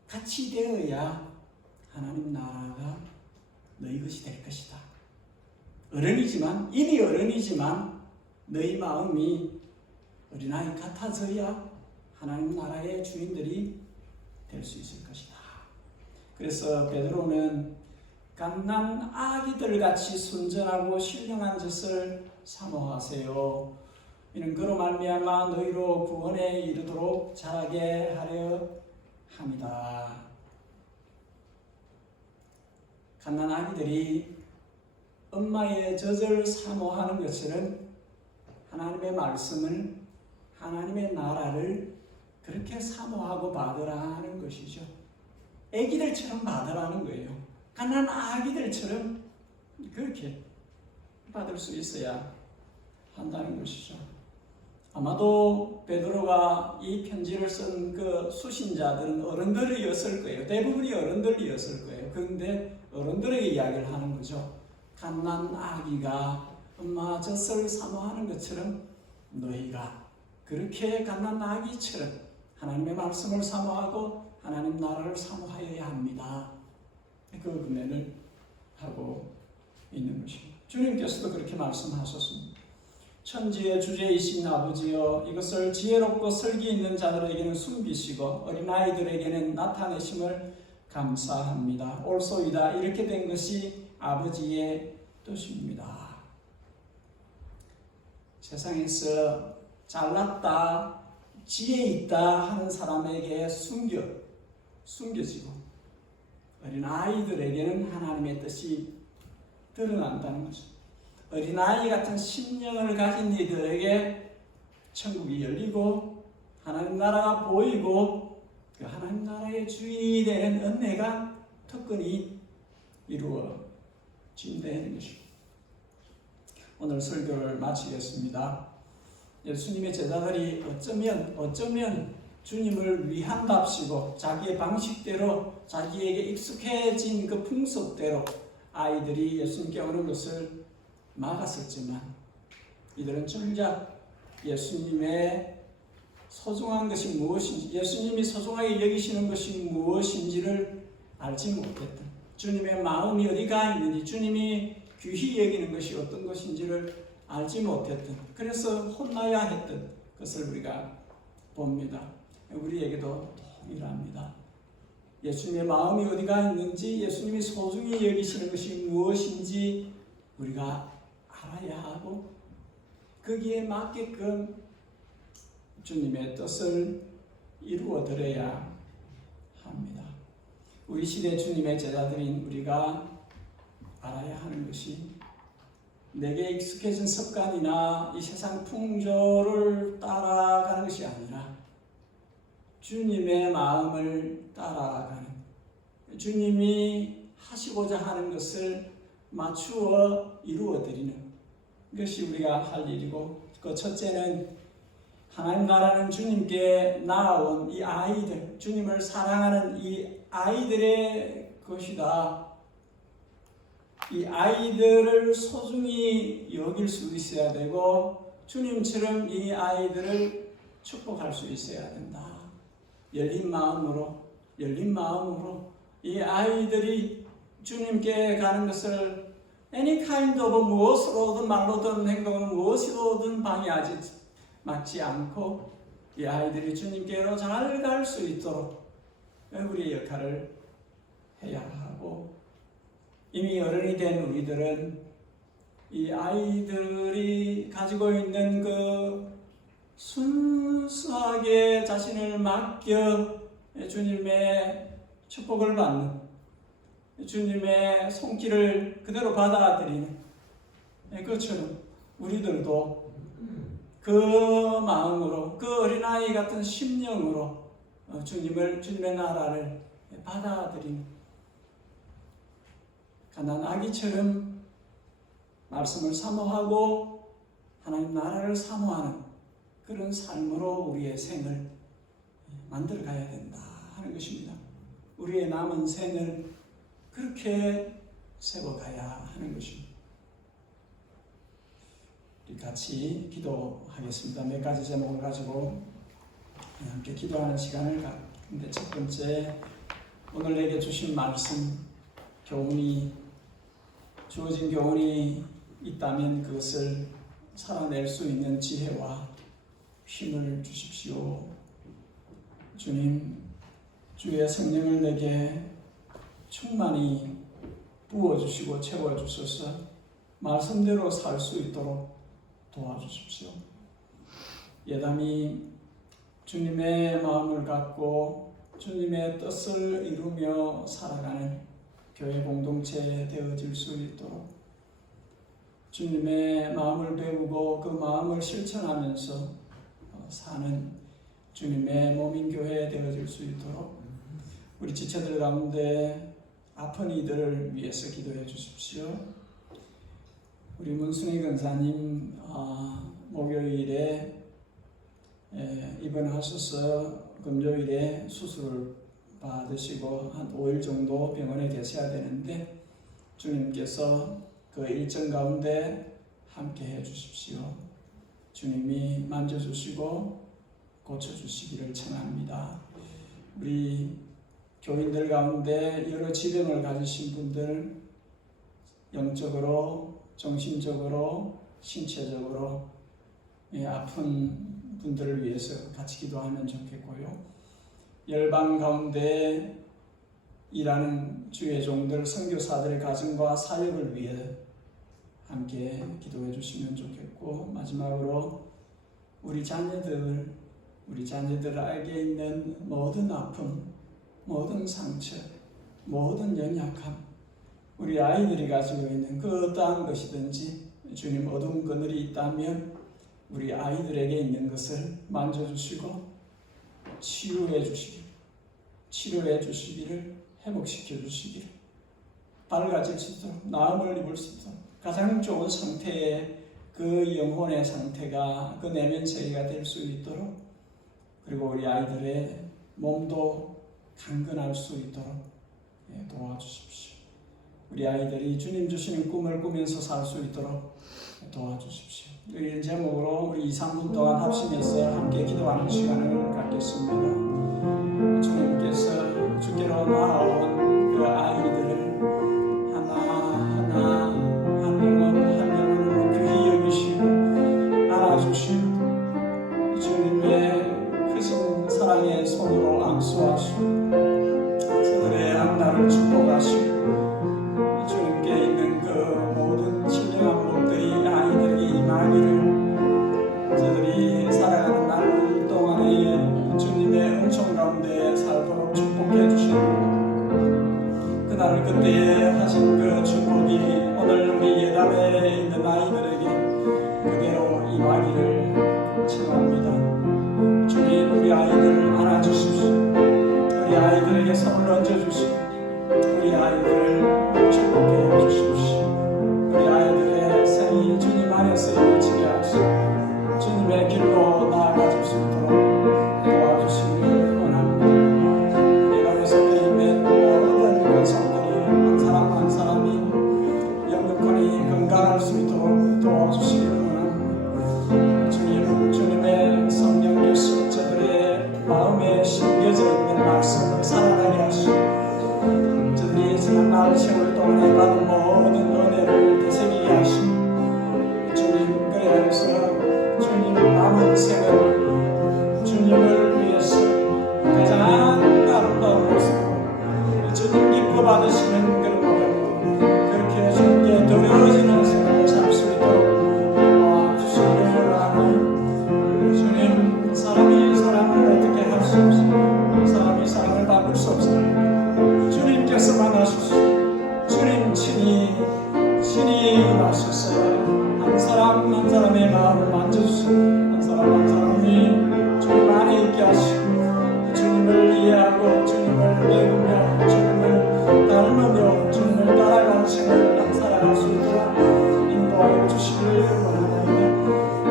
같이 되어야 하나님 나라가 너희 것이 될 것이다. 어른이지만, 이미 어른이지만 너희 마음이 어린아이 같아져야 하나님 나라의 주인들이 될 수 있을 것이다. 그래서 베드로는 갓난 아기들 같이 순전하고 신령한 짓을 사모하세요. 이는 그로 말미암아 너희로 구원에 이르도록 자라게 하려 합니다. 갓난 아기들이 엄마의 젖을 사모하는 것처럼 하나님의 말씀을, 하나님의 나라를 그렇게 사모하고 받으라는 것이죠. 아기들처럼 받으라는 거예요. 갓난 아기들처럼 그렇게 받을 수 있어야 한다는 것이죠. 아마도 베드로가 이 편지를 쓴 그 수신자들은 어른들이었을 거예요. 대부분이 어른들이었을 거예요. 그런데 어른들에게 이야기를 하는 거죠. 갓난 아기가 엄마 젖을 사모하는 것처럼 너희가 그렇게 갓난 아기처럼 하나님의 말씀을 사모하고 하나님 나라를 사모하여야 합니다. 그 은혜를 하고 있는 것입니다. 주님께서도 그렇게 말씀하셨습니다. 천지의 주제이신 아버지여, 이것을 지혜롭고 설기 있는 자들에게는 숨기시고 어린아이들에게는 나타내심을 감사합니다. 옳소이다. 이렇게 된 것이 아버지의 뜻입니다. 세상에서 잘났다, 지혜 있다 하는 사람에게 숨겨지고 어린아이들에게는 하나님의 뜻이 드러난다는 거죠. 어린아이 같은 심령을 가진 이들에게 천국이 열리고 하나님 나라가 보이고 그 하나님 나라의 주인이 되는 은혜가 특권이 이루어진다는 것입니다. 오늘 설교를 마치겠습니다. 예수님의 제자들이 어쩌면 주님을 위한답시고 자기의 방식대로 자기에게 익숙해진 그 풍습대로 아이들이 예수님께 오는 것을 막았었지만 이들은 정작 예수님의 소중한 것이 무엇인지, 예수님이 소중하게 여기시는 것이 무엇인지를 알지 못했던, 주님의 마음이 어디가 있는지, 주님이 귀히 여기는 것이 어떤 것인지를 알지 못했던, 그래서 혼나야 했던 것을 우리가 봅니다. 우리에게도 동일합니다. 예수님의 마음이 어디가 있는지, 예수님이 소중히 여기시는 것이 무엇인지 우리가 알아야 하고 거기에 맞게끔 주님의 뜻을 이루어드려야 합니다. 우리 시대 주님의 제자들인 우리가 알아야 하는 것이 내게 익숙해진 습관이나 이 세상 풍조를 따라가는 것이 아니라 주님의 마음을 따라가는, 주님이 하시고자 하는 것을 맞추어 이루어드리는 것이 우리가 할 일이고, 그 첫째는 하나님 나라는 주님께 나아온 이 아이들, 주님을 사랑하는 이 아이들의 것이다. 이 아이들을 소중히 여길 수 있어야 되고 주님처럼 이 아이들을 축복할 수 있어야 된다. 열린 마음으로 이 아이들이 주님께 가는 것을 any kind of 무엇으로든 말로든 행동은 무엇으로든 막지 않고 이 아이들이 주님께로 잘 갈 수 있도록 우리의 역할을 해야 하고, 이미 어른이 된 우리들은 이 아이들이 가지고 있는 그 순수하게 자신을 맡겨 주님의 축복을 받는, 주님의 손길을 그대로 받아들이는 것처럼 우리들도 그 마음으로, 그 어린아이 같은 심령으로 주님의 나라를 받아들이는, 갓난 아기처럼 말씀을 사모하고 하나님 나라를 사모하는 그런 삶으로 우리의 생을 만들어 가야 된다 하는 것입니다. 우리의 남은 생을 그렇게 세워가야 하는 것입니다. 우리 같이 기도하겠습니다. 몇 가지 제목을 가지고 함께 기도하는 시간을 갖는데, 첫 번째, 오늘 내게 주신 말씀, 교훈이, 주어진 교훈이 있다면 그것을 살아낼 수 있는 지혜와 힘을 주십시오. 주님, 주의 성령을 내게 충만히 부어주시고 채워주셔서 말씀대로 살 수 있도록 도와주십시오. 예담이 주님의 마음을 갖고 주님의 뜻을 이루며 살아가는 교회 공동체 되어질 수 있도록, 주님의 마음을 배우고 그 마음을 실천하면서 사는 주님의 몸인 교회 되어질 수 있도록 우리 지체들 가운데 아픈 이들을 위해서 기도해 주십시오. 우리 문순희 권사님 목요일에 입원하셔서 금요일에 수술을 받으시고 한 5일 정도 병원에 계셔야 되는데, 주님께서 그 일정 가운데 함께 해 주십시오. 주님이 만져주시고 고쳐주시기를 청합니다. 우리 교인들 가운데 여러 질병을 가지신 분들, 영적으로, 정신적으로, 신체적으로 아픈 분들을 위해서 같이 기도하면 좋겠고요. 열방 가운데 일하는 주의 종들, 선교사들의 가정과 사역을 위해 함께 기도해 주시면 좋겠고, 마지막으로 우리 자녀들 알게 있는 모든 아픔, 모든 상처, 모든 연약함, 우리 아이들이 가지고 있는 그 어떠한 것이든지 주님 어두운 그늘이 있다면 우리 아이들에게 있는 것을 만져주시고 치료해 주시기를, 회복시켜 주시기를, 밝아질 수 있도록, 나음을 입을 수 있도록 가장 좋은 상태의 그 영혼의 상태가, 그 내면 세계가 될 수 있도록, 그리고 우리 아이들의 몸도 강건할 수 있도록 도와주십시오. 우리 아이들이 주님 주시는 꿈을 꾸면서 살 수 있도록 도와주십시오. 이런 제목으로 우리 2-3분 동안 합심해서 함께 기도하는 시간을 갖겠습니다. 주님께서 주께로 나아온 그 아이들을 하나하나 한 영혼으로 귀히 여기시고 안아주시고 주님의 크신 사랑의 손으로 안수하시고 저들의 앞날을 축복하시고, 주님께 있는 그 모든 신령한 몸들이 아이들에게 임하기를, 저들이 살아가는 날 동안에 주님의 은총 가운데 살도록 축복해 주시는 그날 그때에 하신 그 축복이 오늘 우리 예담에 있는 아이들에게 그대로 임하기를 청합니다. 주님, 우리 아이들을 안아주십시오. 우리 아이들에게 손을 얹어주시고 우리 아이들을 축복해 주십시오. 우리 아이들의 생이 주님 안에서 이루어지게 하시고 주님의 길로 나아가줄 수 있도록 도와주시기를 원합니다. 예감에 속해 있는 모든 권속들이 한 사람 한 사람이 영육하니 건강할 수 있도록 도와주시기를 원합니다. 주님의 성령께서 저들의 마음에 심겨져 있는 말씀을 살아나게 하시고, 저들이 지난날 세월 동안에 받은 모든 은혜를 되새기게 하시고, 주님, 그래서 주님 남은 생을 주님을 위해서 가장 아름다운 모습으로 주님 기뻐 받으시는 그런 모습으로 그렇게 주님께 드려지는 생을 살 수 있도록 도와주시기를 원하니, 주님, 사람이 사람을 어떻게 할 수 없어요. 사람이 사람을 바꿀 수 없어요. 주님께서만 하십시오. 주님 친히 임하셔서 한 사람 한 사람의 마음을 만져주시고 한 사람 한 사람이 주님 안에 있게 하시고, 주님을 이해하고 주님을 배우며 주님을 닮으며 주님을 따라가는 생을 살아갈 수 있도록 인도하여 주시기를 원합니다.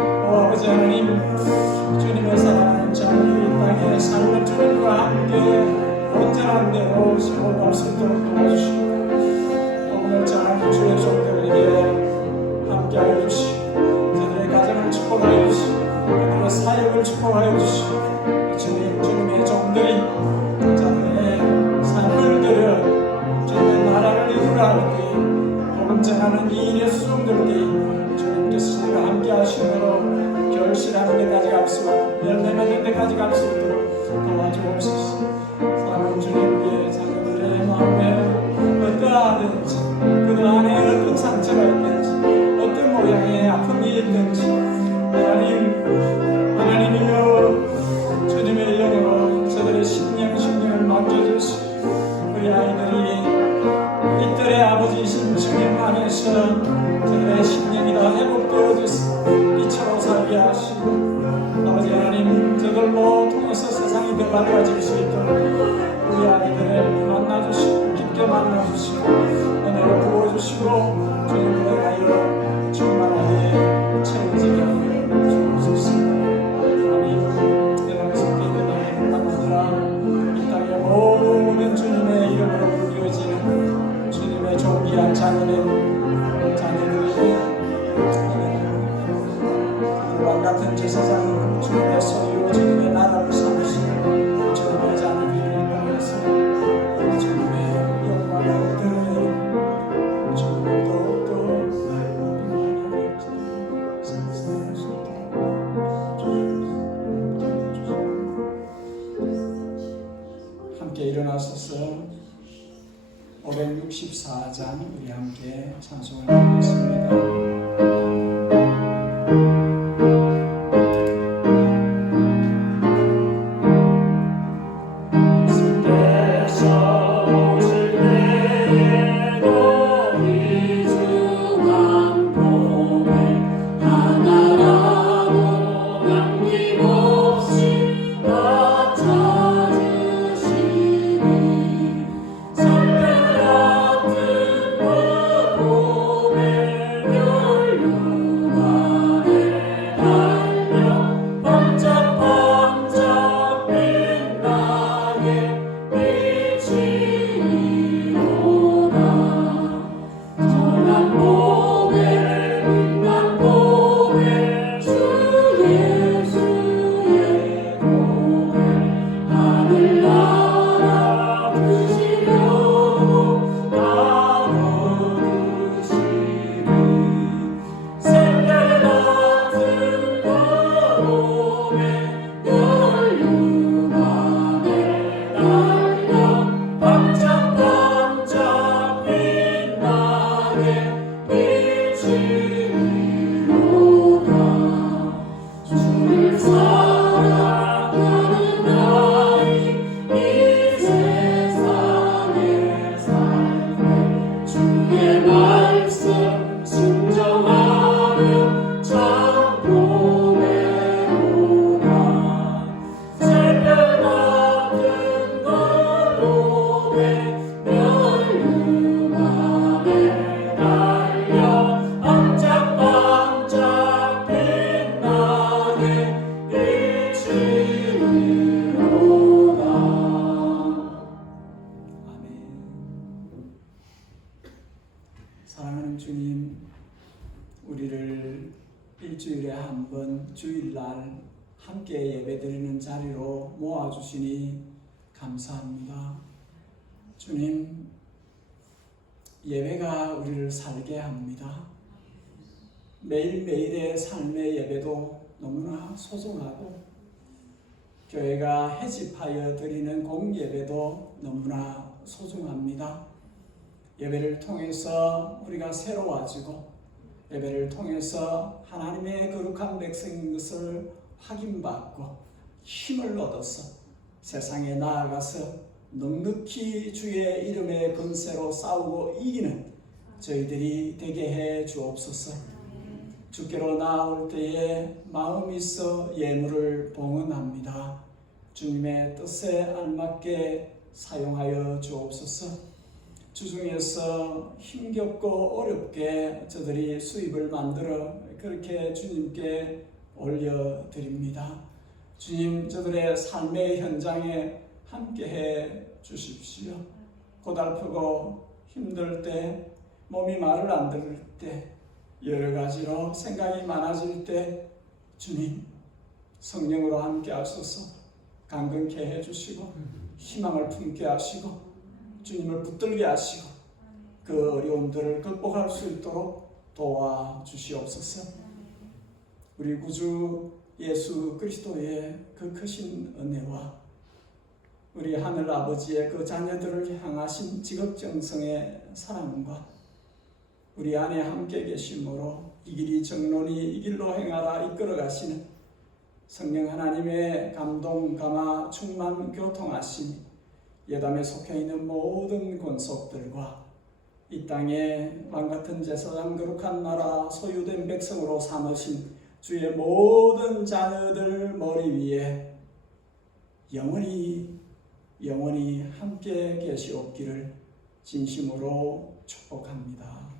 원하는 대로 세워갈 수 있도록 도와주시고 또 오늘 전하는 주의 종들에게 함께하여 주시고 저들의 가정을 축복하여 주시고 그들의 사역을 축복하여 주시고 주님의 종들이 자들의 삶을 들여 주님의 나라를 이루라 할 때 복음 전하는 이 일의 수종될 때 주님께서 저희와 함께 하시므로 결실하는 데까지 갈 수 있도록 열매 맺는 데까지 갈 수 있도록 도와주옵소서. 사랑하는 주님, 우리의 자녀들의 마음에 어떠하든지 그들 안에 어떤 상처가 있든지 어떤 모양의 아픔이 있든지 하나님이여 주님의 영으로 저들의 심령을 만져주시고 우리 아이들이 이들의 아버지이신 주님 안에서 저들의 심령이 다 회복되어져서 이처럼 살게 하시고 아버지 하나님 저들로 통해서 세상이 더 밝아질 수 있도록 우리 아이들을 만나주시고 깊게 만나주시고 은혜를 부어주시고 주님을 위하여 충만하게 채워지게 하여 주옵소서. 하나님 세상에서 깨끗하게 만나느라 이 땅의 모든 주님의 이름으로 불려지는 주님의 존귀한 자녀들에게 왕 같은 제사장 주님의 소유로 주님의 나라를 삼으시는 주님의 자녀들이 땅에서 주님의 영광을 드러내는 주님의 더욱더 함께 일어나셔서 564장 우리 함께 찬송을 하겠습니다. 사랑하는 주님, 우리를 일주일에 한 번 주일날 함께 예배드리는 자리로 모아주시니 감사합니다. 주님, 예배가 우리를 살게 합니다. 매일매일의 삶의 예배도 너무나 소중하고 교회가 해집하여 드리는 공예배도 너무나 소중합니다. 예배를 통해서 우리가 새로워지고 예배를 통해서 하나님의 거룩한 백성인 것을 확인받고 힘을 얻어서 세상에 나아가서 넉넉히 주의 이름의 권세로 싸우고 이기는 저희들이 되게 해 주옵소서. 주께로 나아올 때에 마음이 있어 예물을 봉헌합니다. 주님의 뜻에 알맞게 사용하여 주옵소서. 주중에서 힘겹고 어렵게 저들이 수입을 만들어 그렇게 주님께 올려드립니다. 주님, 저들의 삶의 현장에 함께해 주십시오. 고달프고 힘들 때, 몸이 말을 안 들을 때, 여러 가지로 생각이 많아질 때 주님 성령으로 함께 하소서. 강건케 해주시고 희망을 품게 하시고 주님을 붙들게 하시고 그 어려움들을 극복할 수 있도록 도와주시옵소서. 우리 구주 예수 그리스도의 그 크신 은혜와 우리 하늘 아버지의 그 자녀들을 향하신 지극정성의 사랑과 우리 안에 함께 계심으로 이 길이 정론이 이 길로 행하라 이끌어 가시는 성령 하나님의 감동, 감화, 충만, 교통하심이 예담에 속해 있는 모든 권속들과 이 땅에 왕같은 제사장 거룩한 나라 소유된 백성으로 삼으신 주의 모든 자녀들 머리 위에 영원히 함께 계시옵기를 진심으로 축복합니다.